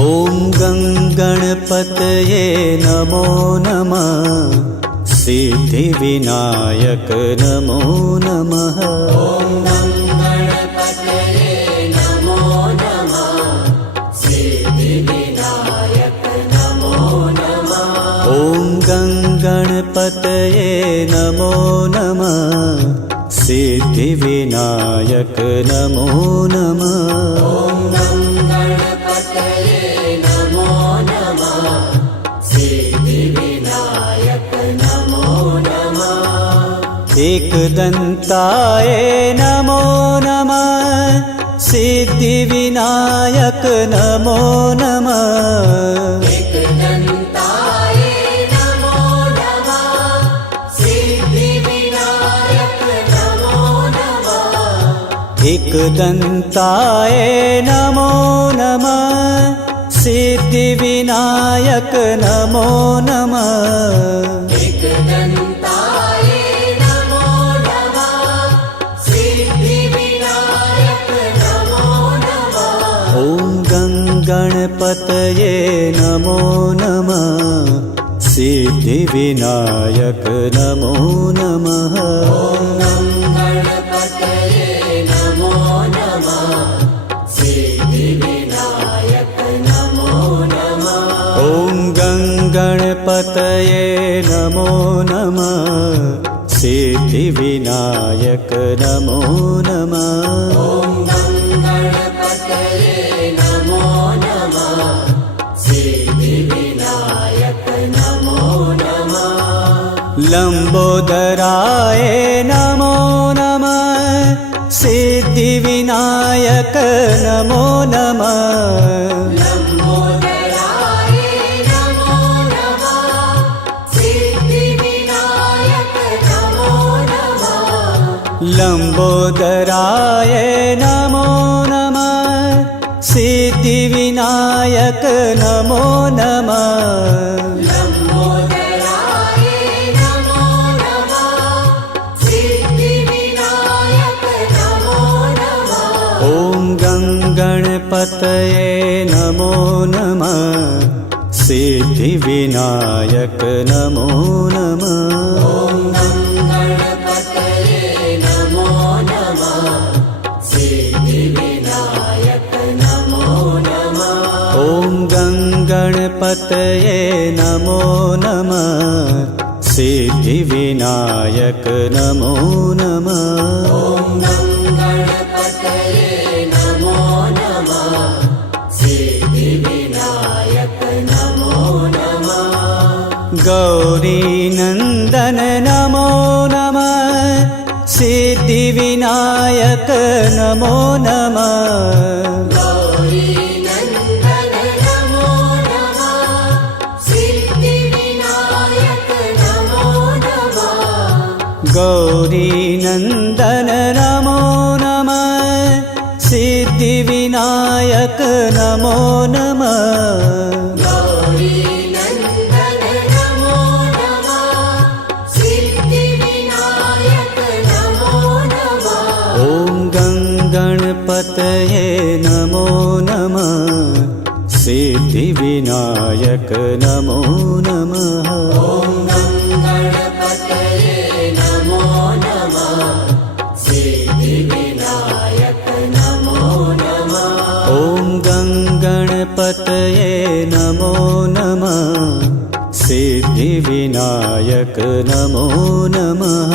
ॐ गणपतये नमो नमः। सिद्धिविनायक नमो नमः। ॐ गणपतये नमो नमः। सिद्धिविनायक नमो नमः। ॐ गणपतये नमो नमः। सिद्धिविनायक नमो नमः। गणपतये नमो नमः। सिद्धिविनायक नमो नमः। एकदन्ताय नमो नमः। सिद्धिविनायक नमो नमः। एकदन्ताय नमो नमः। सिद्धिविनायक नमो नमः। एकदन्ताय नमो नमः। सिद्धिविनायक नमो नमः। एकदन्ताय नमो नमः। सिद्धिविनायक नमो नमः। ॐ गणपतये नमो नमः। सिद्धिविनायक नमो नमः। गणपतये नमो नमः। सिद्धिविनायक नमो नमः। ॐ गणपतये नमो नमः। सिद्धिविनायक नमो नमः। गणपतये नमो नमः। सिद्धिविनायक नमो नमः। लम्बोदराय नमो नमः। सिद्धिविनायक नमो नमः लंबोदराय नमो नमः सिद्धिविनायक नमो नमः लंबोदराय नमो नमः सिद्धिविनायक नमो नमः लंबोदराय नमो नमः सिद्धिविनायक नमो नमः ॐ गणपतये नमो नमः सिद्धिविनायक नमो नमः गणपतये नमो नमः सिद्धिविनायक नमो नमः ॐ गणपतये नमो नमः सिद्धिविनायक नमो नमः गणपतये नमो नमः सिद्धिविनायक नमो नमः गौरीनन्दन नमो नमः सिद्धिविनायक नमो नमः गौरीनन्दन नमो नमः सिद्धिविनायक नमो नमः गौरीनन्दन नमो नमः सिद्धिविनायक नमो नमः गौरीनन्दन नमो नमः सिद्धिविनायक नमो नमः ॐ गणपतये नमो नमः सिद्धिविनायक नमो नमः गणपतये नमो नमः सिद्धिविनायक नमो नमः ॐ गणपतये नमो नमः सिद्धिविनायक नमो नमः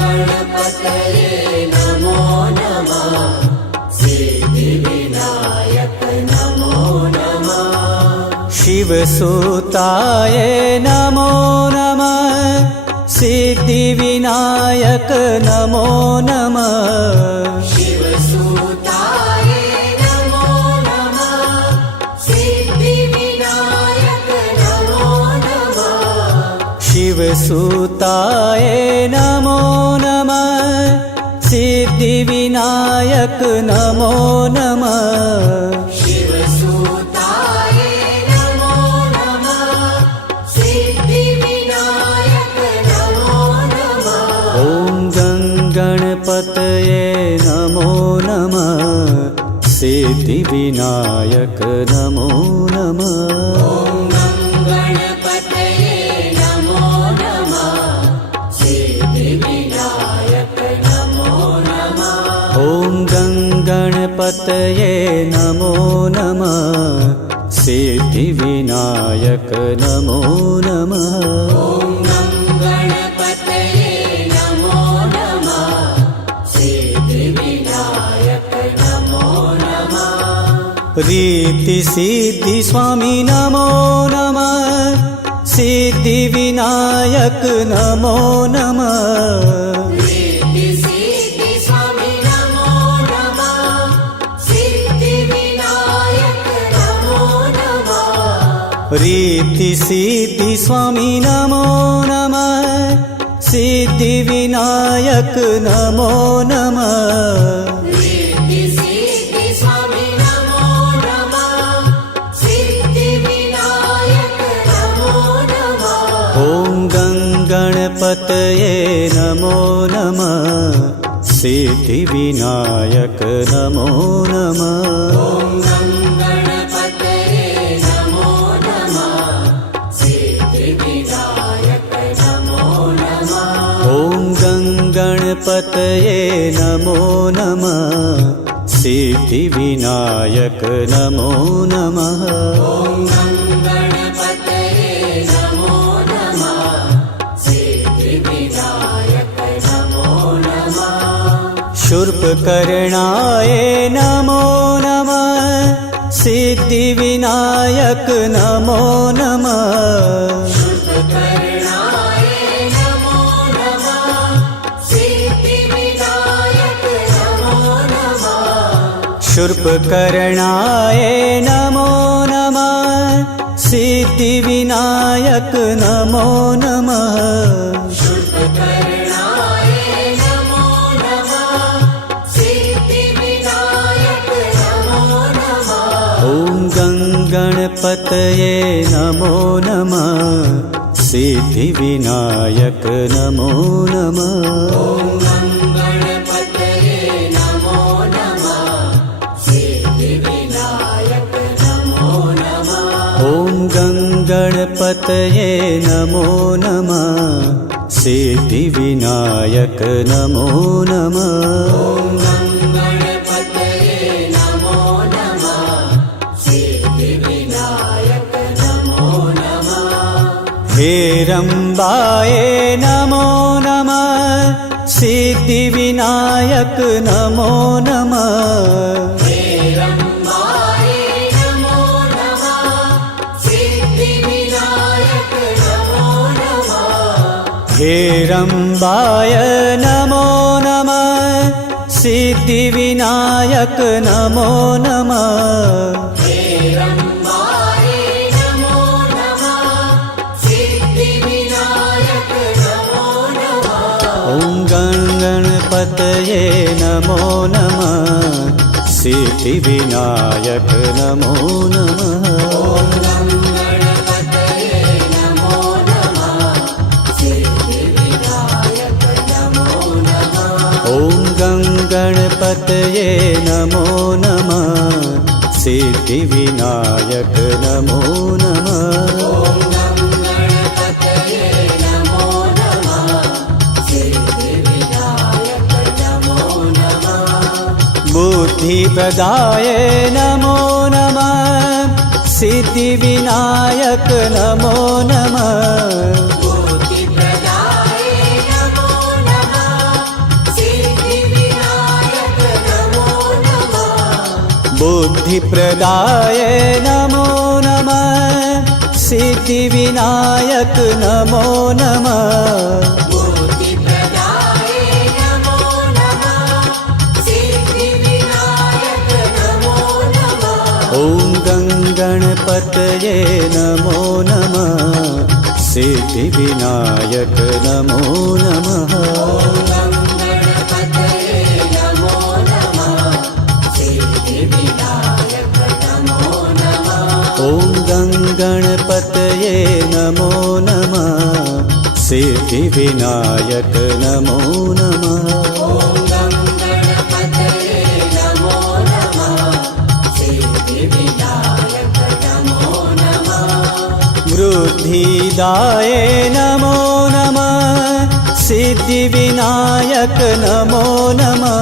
गणपतये नमो नमः सिद्धिविनायक नमो नमः शिवसुताय नमो नमः सिद्धिविनायक नमो नमः शिवसुताय नमो नमः सिद्धिविनायक नमो नमः शिवसुताय नमो नमः सिद्धिविनायक नमो नमः शिवसुताय नमो नमः सिद्धिविनायक नमो नमः ॐ गणपतये नमो नमः सिद्धिविनायक नमो नमः गणपतये नमो नमः सिद्धिविनायक नमो नमः ॐ गणपतये नमो नमः सिद्धिविनायक नमो नमः गणपतये नमो नमः सिद्धिविनायक नमो नमः रीति सिद्धि स्वामी नमो नमः सिद्धिविनायक नमो नमः सिद्धि सिद्धि स्वामी नमो नमः सिद्धिविनायक नमो नमः रीति सिद्धि स्वामी नमो नमः सिद्धिविनायक नमो नमः सिद्धि सिद्धि स्वामी नमो नमः सिद्धिविनायक नमो नमः ॐ गणपतये नमो नमः सिद्धिविनायक नमो नमः गणपतये नमो नमः सिद्धिविनायक नमो नमः ॐ गणपतये नमो नमः सिद्धिविनायक नमो नमः गणपतये नमो नमः सिद्धिविनायक नमो नमः शूर्पकर्णाय नमो नमः सिद्धिविनायक नमो नमः शुभकर्णाय नमो नमः सिद्धिविनायक नमो शूर्पकर्णाय नमो नमः सिद्धिविनायक नमो नमः शूर्पकर्णाय नमो नमः सिद्धिविनायक नमो नमः ॐ गणपतये नमो नमः सिद्धिविनायक नमो नमः गणपतये नमो नमः सिद्धिविनायक नमो नमः ॐ गणपतये नमो नमः सिद्धिविनायक नमो नमः गणपतये नमो नमः सिद्धिविनायक नमो नमः हेरम्बाय नमो नमः सिद्धिविनायक नमो नमः हेरम्बाय नमो नमः सिद्धिविनायक नमो नमः हेरम्बाय नमो नमः सिद्धिविनायक नमो नमः हेरम्बाय नमो नमः सिद्धिविनायक नमो नमः ॐ गणपतये नमो नमः सिद्धिविनायक नमो नमः गणपतये नमो नमः सिद्धिविनायक नमो नमः ॐ गणपतये नमो नमः सिद्धिविनायक नमो नमः गणपतये नमो नमः सिद्धिविनायक नमो नमः बुद्धिप्रदाय नमो नमः सिद्धिविनायक नमो नमः बुद्धिप्रदाय नमो नमः सिद्धिविनायक नमो नमः बुद्धिप्रदाय नमो नमः सिद्धिविनायक नमो नमः बुद्धिप्रदाय नमो नमः सिद्धिविनायक नमो नमः ॐ गणपतये नमो नमः सिद्धिविनायक नमो नमः गणपतये नमो नमः सिद्धिविनायक नमो नमः ॐ गणपतये नमो नमः सिद्धिविनायक नमो नमः गणपतये नमो नमः सिद्धिविनायक नमो नमः वृद्धिदाय नमो नमः सिद्धिविनायक नमो नमः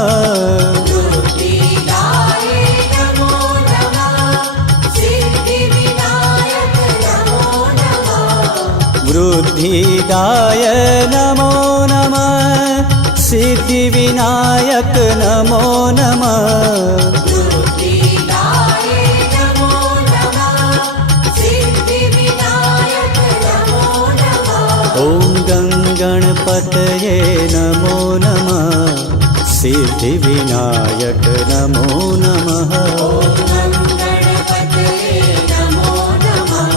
बुद्धिदाय नमो नमः सिद्धिविनायक नमो नमः वृद्धिदाय नमो नमः सिद्धिविनायक नमो नमः बुद्धिदाय नमो नमः सिद्धिविनायक नमो नमः ॐ गणपतये नमो नमः सिद्धिविनायक नमो नमः गणपतये नमो नमः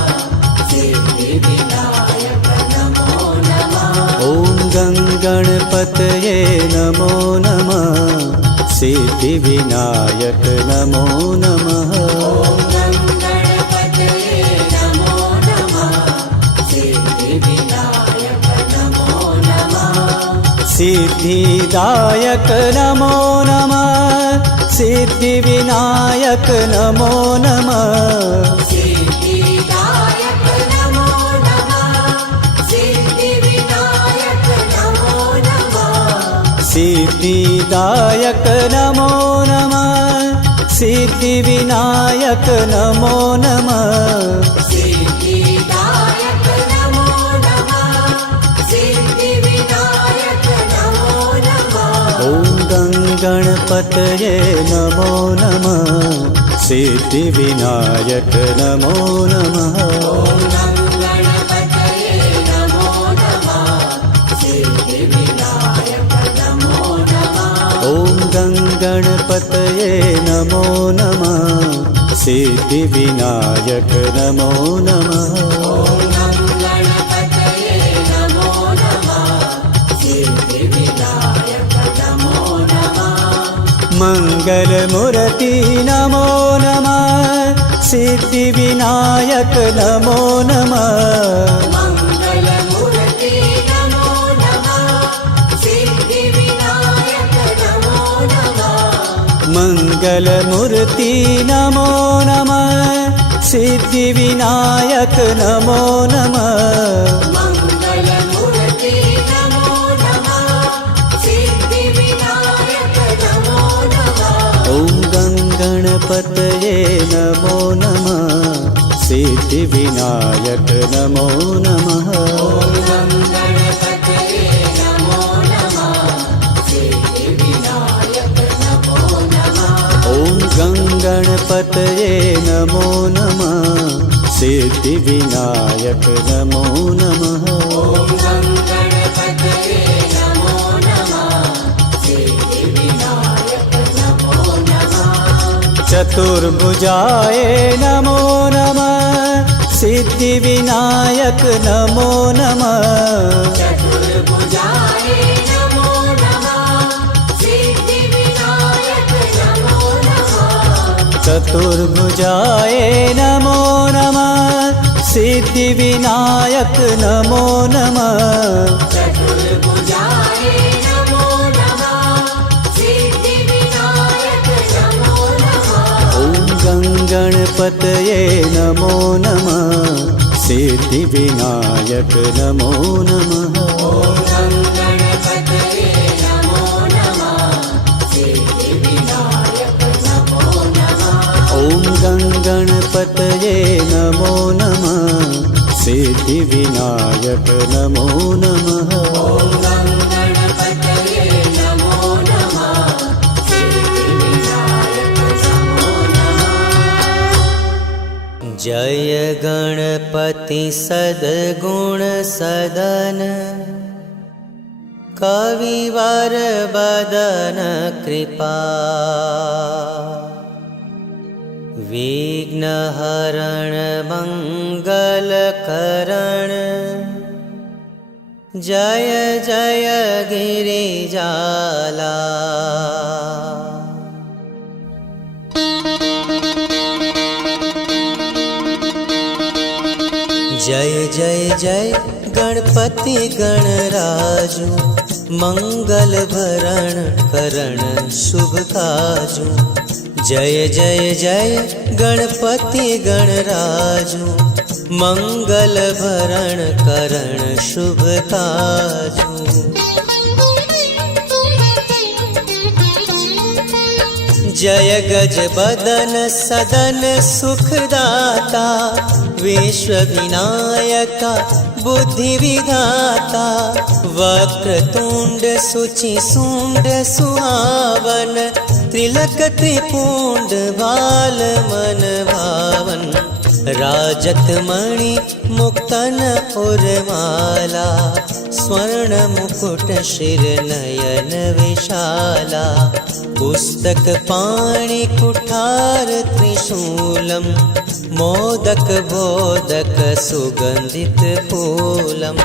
सिद्धिविनायक नमो नमः ॐ गणपतये नमो नमः सिद्धिविनायक नमो नमः गणपतये नमो नमः सिद्धिविनायक नमो नमः सिद्धिदायक नमो नमः सिद्धिविनायक नमो नमः सिद्धिदायक नमो नमः सिद्धिविनायक नमो नमः सिद्धिदायक नमो नमः सिद्धिविनायक नमो नमः सिद्धिदायक नमो नमः सिद्धिविनायक नमो नमः ॐ गणपतये नमो नमः सिद्धिविनायक नमो नमः गणपतये नमो नमः सिद्धिविनायक नमो नमः ॐ गणपतये नमो नमो नमः सिद्धिविनायक नमो नमः ॐ गणपतये नमो नमः सिद्धिविनायक नमो नमः मङ्गलमूर्ति नमो नमः सिद्धिविनायक नमो नमः मङ्गलमूर्ति नमो नमः सिद्धिविनायक नमो नमः मङ्गलमूर्ति नमो नमः सिद्धिविनायक नमो नमः मङ्गलमूर्ति नमो नमः सिद्धिविनायक नमो नमः ॐ गणपतये नमो नमः सिद्धिविनायक नमो नमः ॐ गणपतये नमो नमः सिद्धिविनायक नमो नमः ॐ गणपतये नमो नमः सिद्धिविनायक नमो नमः ॐ गणपतये नमो नमः सिद्धिविनायक नमो नमः चतुर्भुजाय नमो नमः सिद्धिविनायक नमो नमः चतुर्भुजाय नमो नमः सिद्धिविनायक नमो नमः चतुर्भुजाय नमो नमः सिद्धिविनायक नमो नमः चतुर्भुजाय नमो नमः सिद्धिविनायक नमो नमः ॐ गणपतये नमो नमः सिद्धिविनायक नमो नमः ॐ गणपतये नमो नमः सिद्धिविनायक नमो नमः ॐ गणपतये नमो नमः सिद्धिविनायक नमो नमः ॐ गणपतये नमो नमः सिद्धिविनायक नमो नमः जय गणपति सद्गुण सदन कविवर बदन कृपा विघ्नहरण मंगलकरण जय जय गिरिजाला जय जय जय गणपति गणराजू मंगल भरण करण शुभ काजू जय जय जय गणपति गणराजू मंगल भरण करण शुभ काजू जय गज बदन सदन सुखदाता विश्व विनायका बुद्धि विधाता वक्रतुंड सुचि सुंड सुहावन त्रिलक त्रिपुंड बाल मन भावन राजत मणि मुक्तन उर्माला स्वर्ण मुकुट शिर नयन विशाला पुस्तक पाणि कुठार त्रिशूलम मोदक बोदक सुगंधित फूलम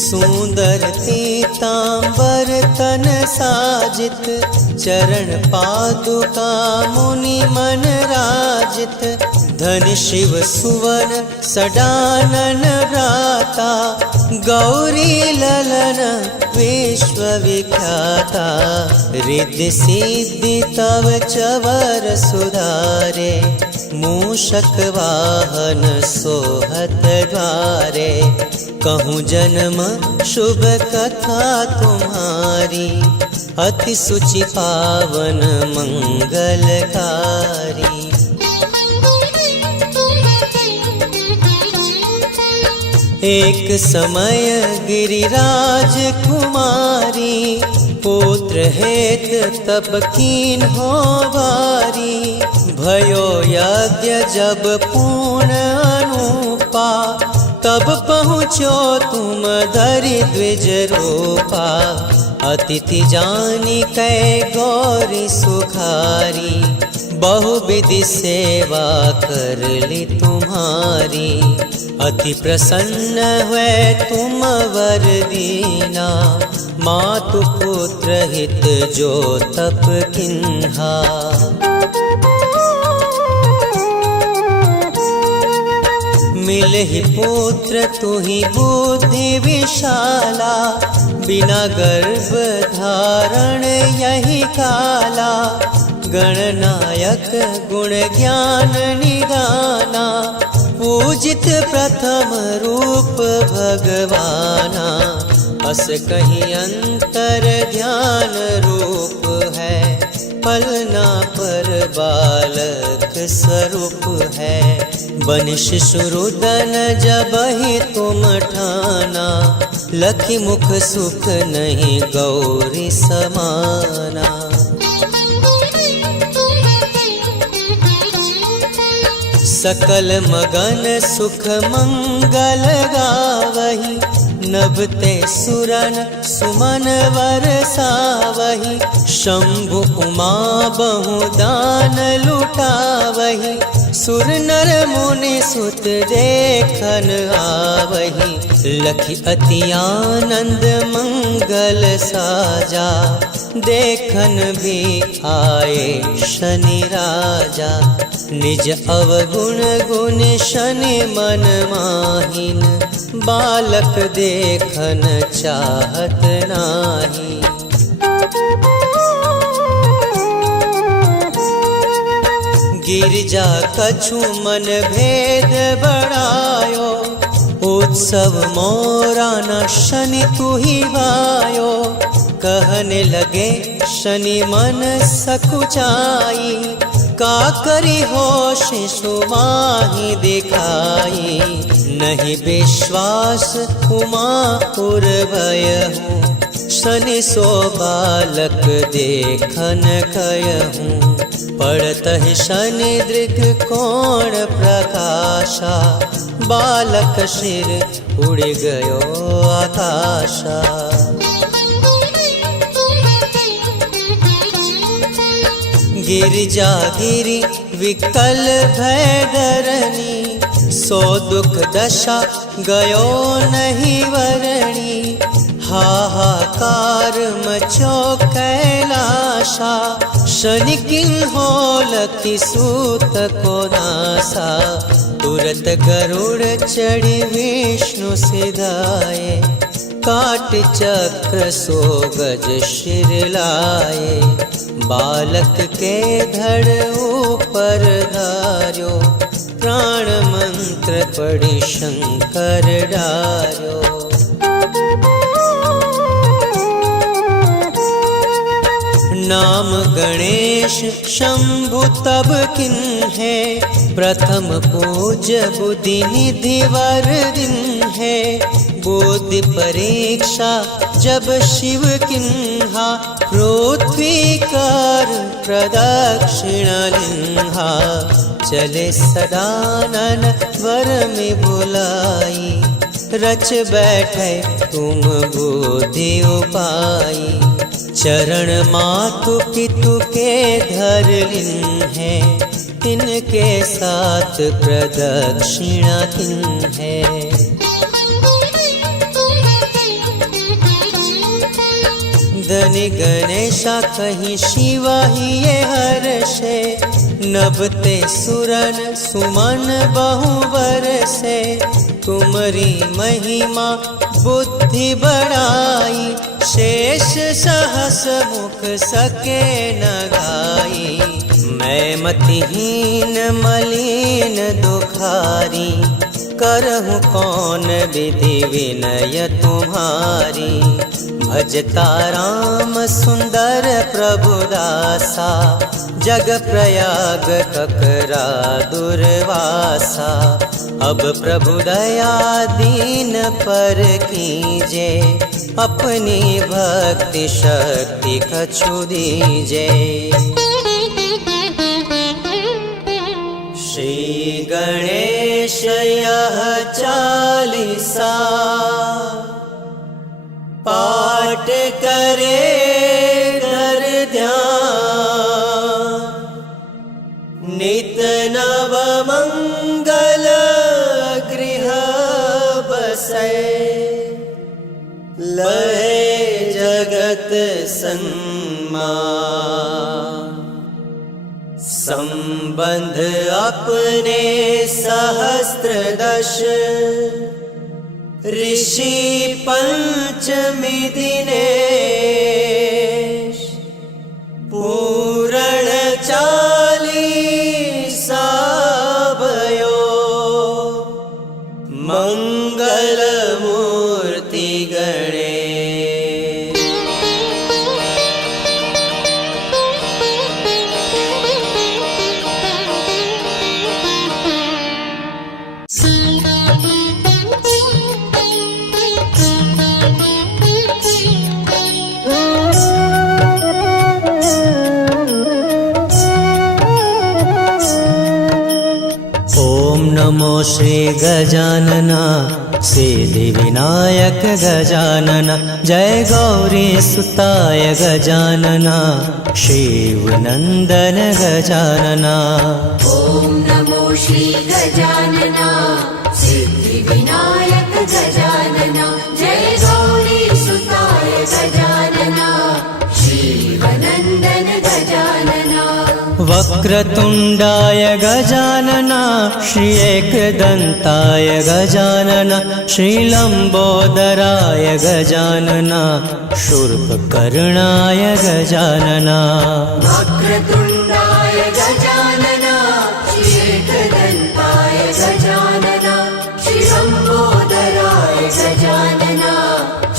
सुंदर पीतांबर तन साजित चरण पादुका मुनि मन राजित धन शिव सुवन सडानन भ्राता गौरी ललन विश्व विख्याता रिद्धि सिद्धि तव चवर सुधारे मूषक वाहन सोहत द्वारे कहूँ जन्म शुभ कथा तुम्हारी अति सुचि पावन मंगलकारी एक समय गिरिराज कुमारी पुत्र हेत तप कीन हो वारी भयो यज्ञ जब पूर्ण अनुपा तब पहुँचो तुम धरि द्विज रूपा अतिथि जानी कै गौरी सुखारी, बहुविधि सेवा कर ली तुम्हारी। अति प्रसन्न हुए तुम वर दीना, मातु पुत्र हित जो तप किन्हा। मिल ही पुत्र तू ही बुद्धि विशाला, बिना गर्भ धारण यही काला। गणनायक गुण ज्ञान निदाना, पूजित प्रथम रूप भगवाना। अस कहीं अंतर ध्यान रूप है, पलना पर बालक स्वरूप है। बन शिशुरुदन जब ही तुम ठाना, लखी मुख सुख नहीं गौरी समाना। सकल मगन सुख मंगल गावही, नभते सुरन सुमन वरसावही। शंभु उमा बहु दान लुटावही, सुर नर मुनि सुत देखन आवही। लखी अति आनंद मंगल साजा, देखन भी आए शनि राजा। निज अवगुण गुण शनि मन माहिन, बालक देखन चाहत नाही। गिरजा कछु मन भेद बढ़ायो, उत्सव मोरा न शनि तू ही वायो। कहने लगे शनि मन सकुचाई, का करी हो शिशु माही दिखाई। नहीं विश्वास उमा उर भय हूँ, शनि सो बालक देखन कयहूँ। पड़त ही शनि दृग कोण प्रकाशा, बालक सिर उड़ गयो आकाशा। गिरिजा गिरि विकल भय धरनी, सो दुख दशा गयो नहीं वरणी। हाहाकार मचो कैलाशा, शनि किन हो लखी सूत को नासा। तुरत गरुड़ चढ़ी विष्णु सिधाए, काट चक्र सो गज शिर लाए। बालक के धड़ ऊपर धार्यो, प्राण मंत्र पढ़ी शंकर डार्यो। नाम गणेश शंभु तब किन्हे, प्रथम पूज बुद्धि निधि वर दिन है। बुद्धि परीक्षा जब शिव किन्हा, पृथ्वी कर प्रदक्षिणा लिन्हा। चले सदानन वर में बुलाई, रच बैठे तुम बुद्धि उपाई। चरण मातु पितु के धर लिन्हे, तिनके साथ प्रदक्षिणा किन्हे। धनि गणेशा कहीं शिवा ही ये हर्षे, नभते सुरन सुमन बहु बरसे। तुमरी महिमा बुद्धि बढ़ाई, शेष सहस मुख सके न गाई। मैं मतिहीन मलिन दुखारी, करहूँ कौन विधि विनय तुम्हारी। भजता राम सुंदर प्रभु दासा, जग प्रयाग ककरा दुर्वासा। अब प्रभु दया दीन पर कीजे, अपनी भक्ति शक्ति कछु दीजे। श्री गणेश यह चालीसा, पाठ करे વસે લહે જગત સંગમાં સંબંધ अपने सहस्त्रदश ऋषि पंचमी दिनेश पूरण चालीसा भयो मंगल मूर्ति गणे नमो श्री गजानना सिद्धि विनायक गजानना जय गौरी सुताय गजानना शिवनंदन गजानना ॐ नमो श्री गजानना सिद्धि विनायक गजानना जय गौरी सुताय गजानना शिवनंदन गजानना वक्रतुंडाय गजानना श्री एकदंताय गजानना श्रीलंबोदराय गजानना शूर्पकर्णाय गजानना वक्रतुंडाय गजानना श्री एकदंताय गजानना श्रीलंबोदराय गजानना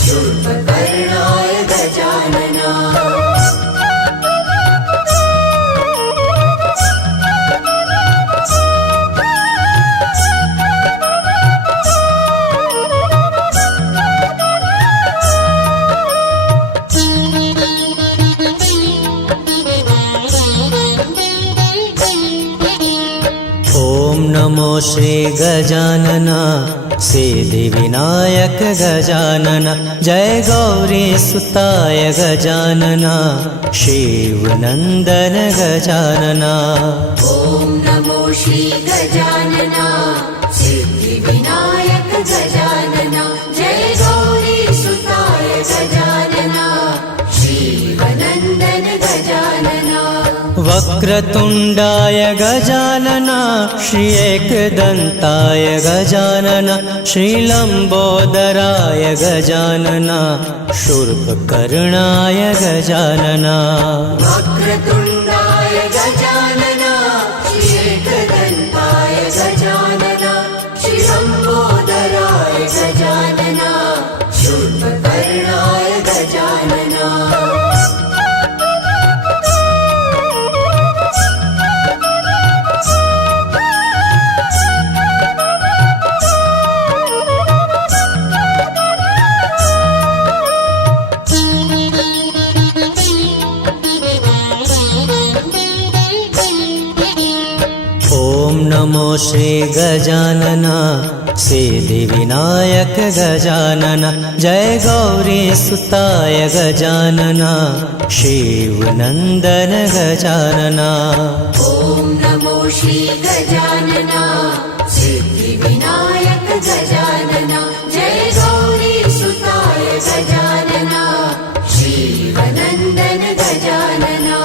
शूर्पकर्णाय गजानना नमो श्री गजानना सिद्धि विनायक गजानना जय गौरी सुताय गजानना शिवनंदन गजानना ॐ नमो श्री गजानना सिद्धि विनायक गजानना जय गौरी सुताय गजानना शिवनंदन गजानना वक्रतुंडाय गजानना श्री एकदंताय गजानना श्रीलंबोदराय गजानना शूर्पकर्णाय गजानना वक्रतुंडाय गजानना श्री एकदंताय गजानना श्रीलंबोदराय गजानना शूर्पकर्णाय गजानना नमो श्री गजानना सिद्धि विनायक गजानना जय गौरी सुताय गजानना शिवनंदन गजानना ॐ नमो श्री गजानना सिद्धि विनायक गजानना जय गौरी सुताय गजानना शिवनंदन गजानना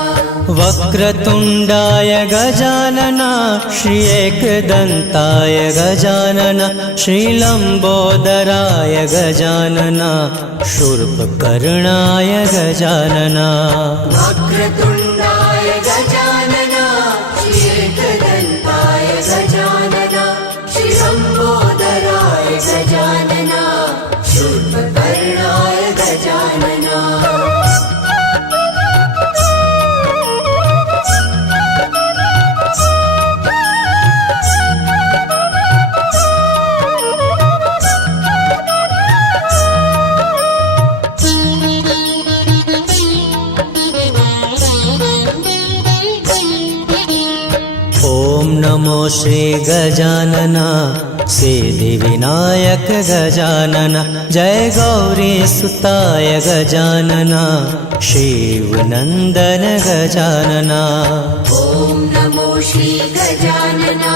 वक्रतुंडाय गजानना श्री एकदंताय गजानना श्रीलंबोदराय गजानना शूर्पकर्णाय गजानना वक्रतुंडाय गजानना श्री एकदंताय गजानना श्रीलंबोदराय गजानना शूर्पकर्णाय गजानना नमो श्री गजानना सिद्धि विनायक गजानना जय गौरी सुताय गजानना शिवनंदन गजानना ॐ नमो श्री गजानना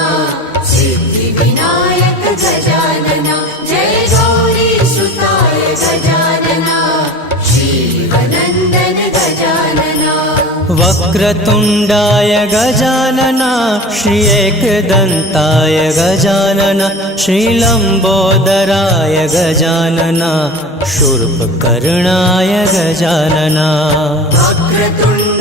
सिद्धि विनायक गजानना जय गौरी वक्रतुण्डाय गजानना श्री एकदन्ताय गजानना श्रीलम्बोदराय गजानना शूर्पकर्णाय गजानना वक्रतुण्ड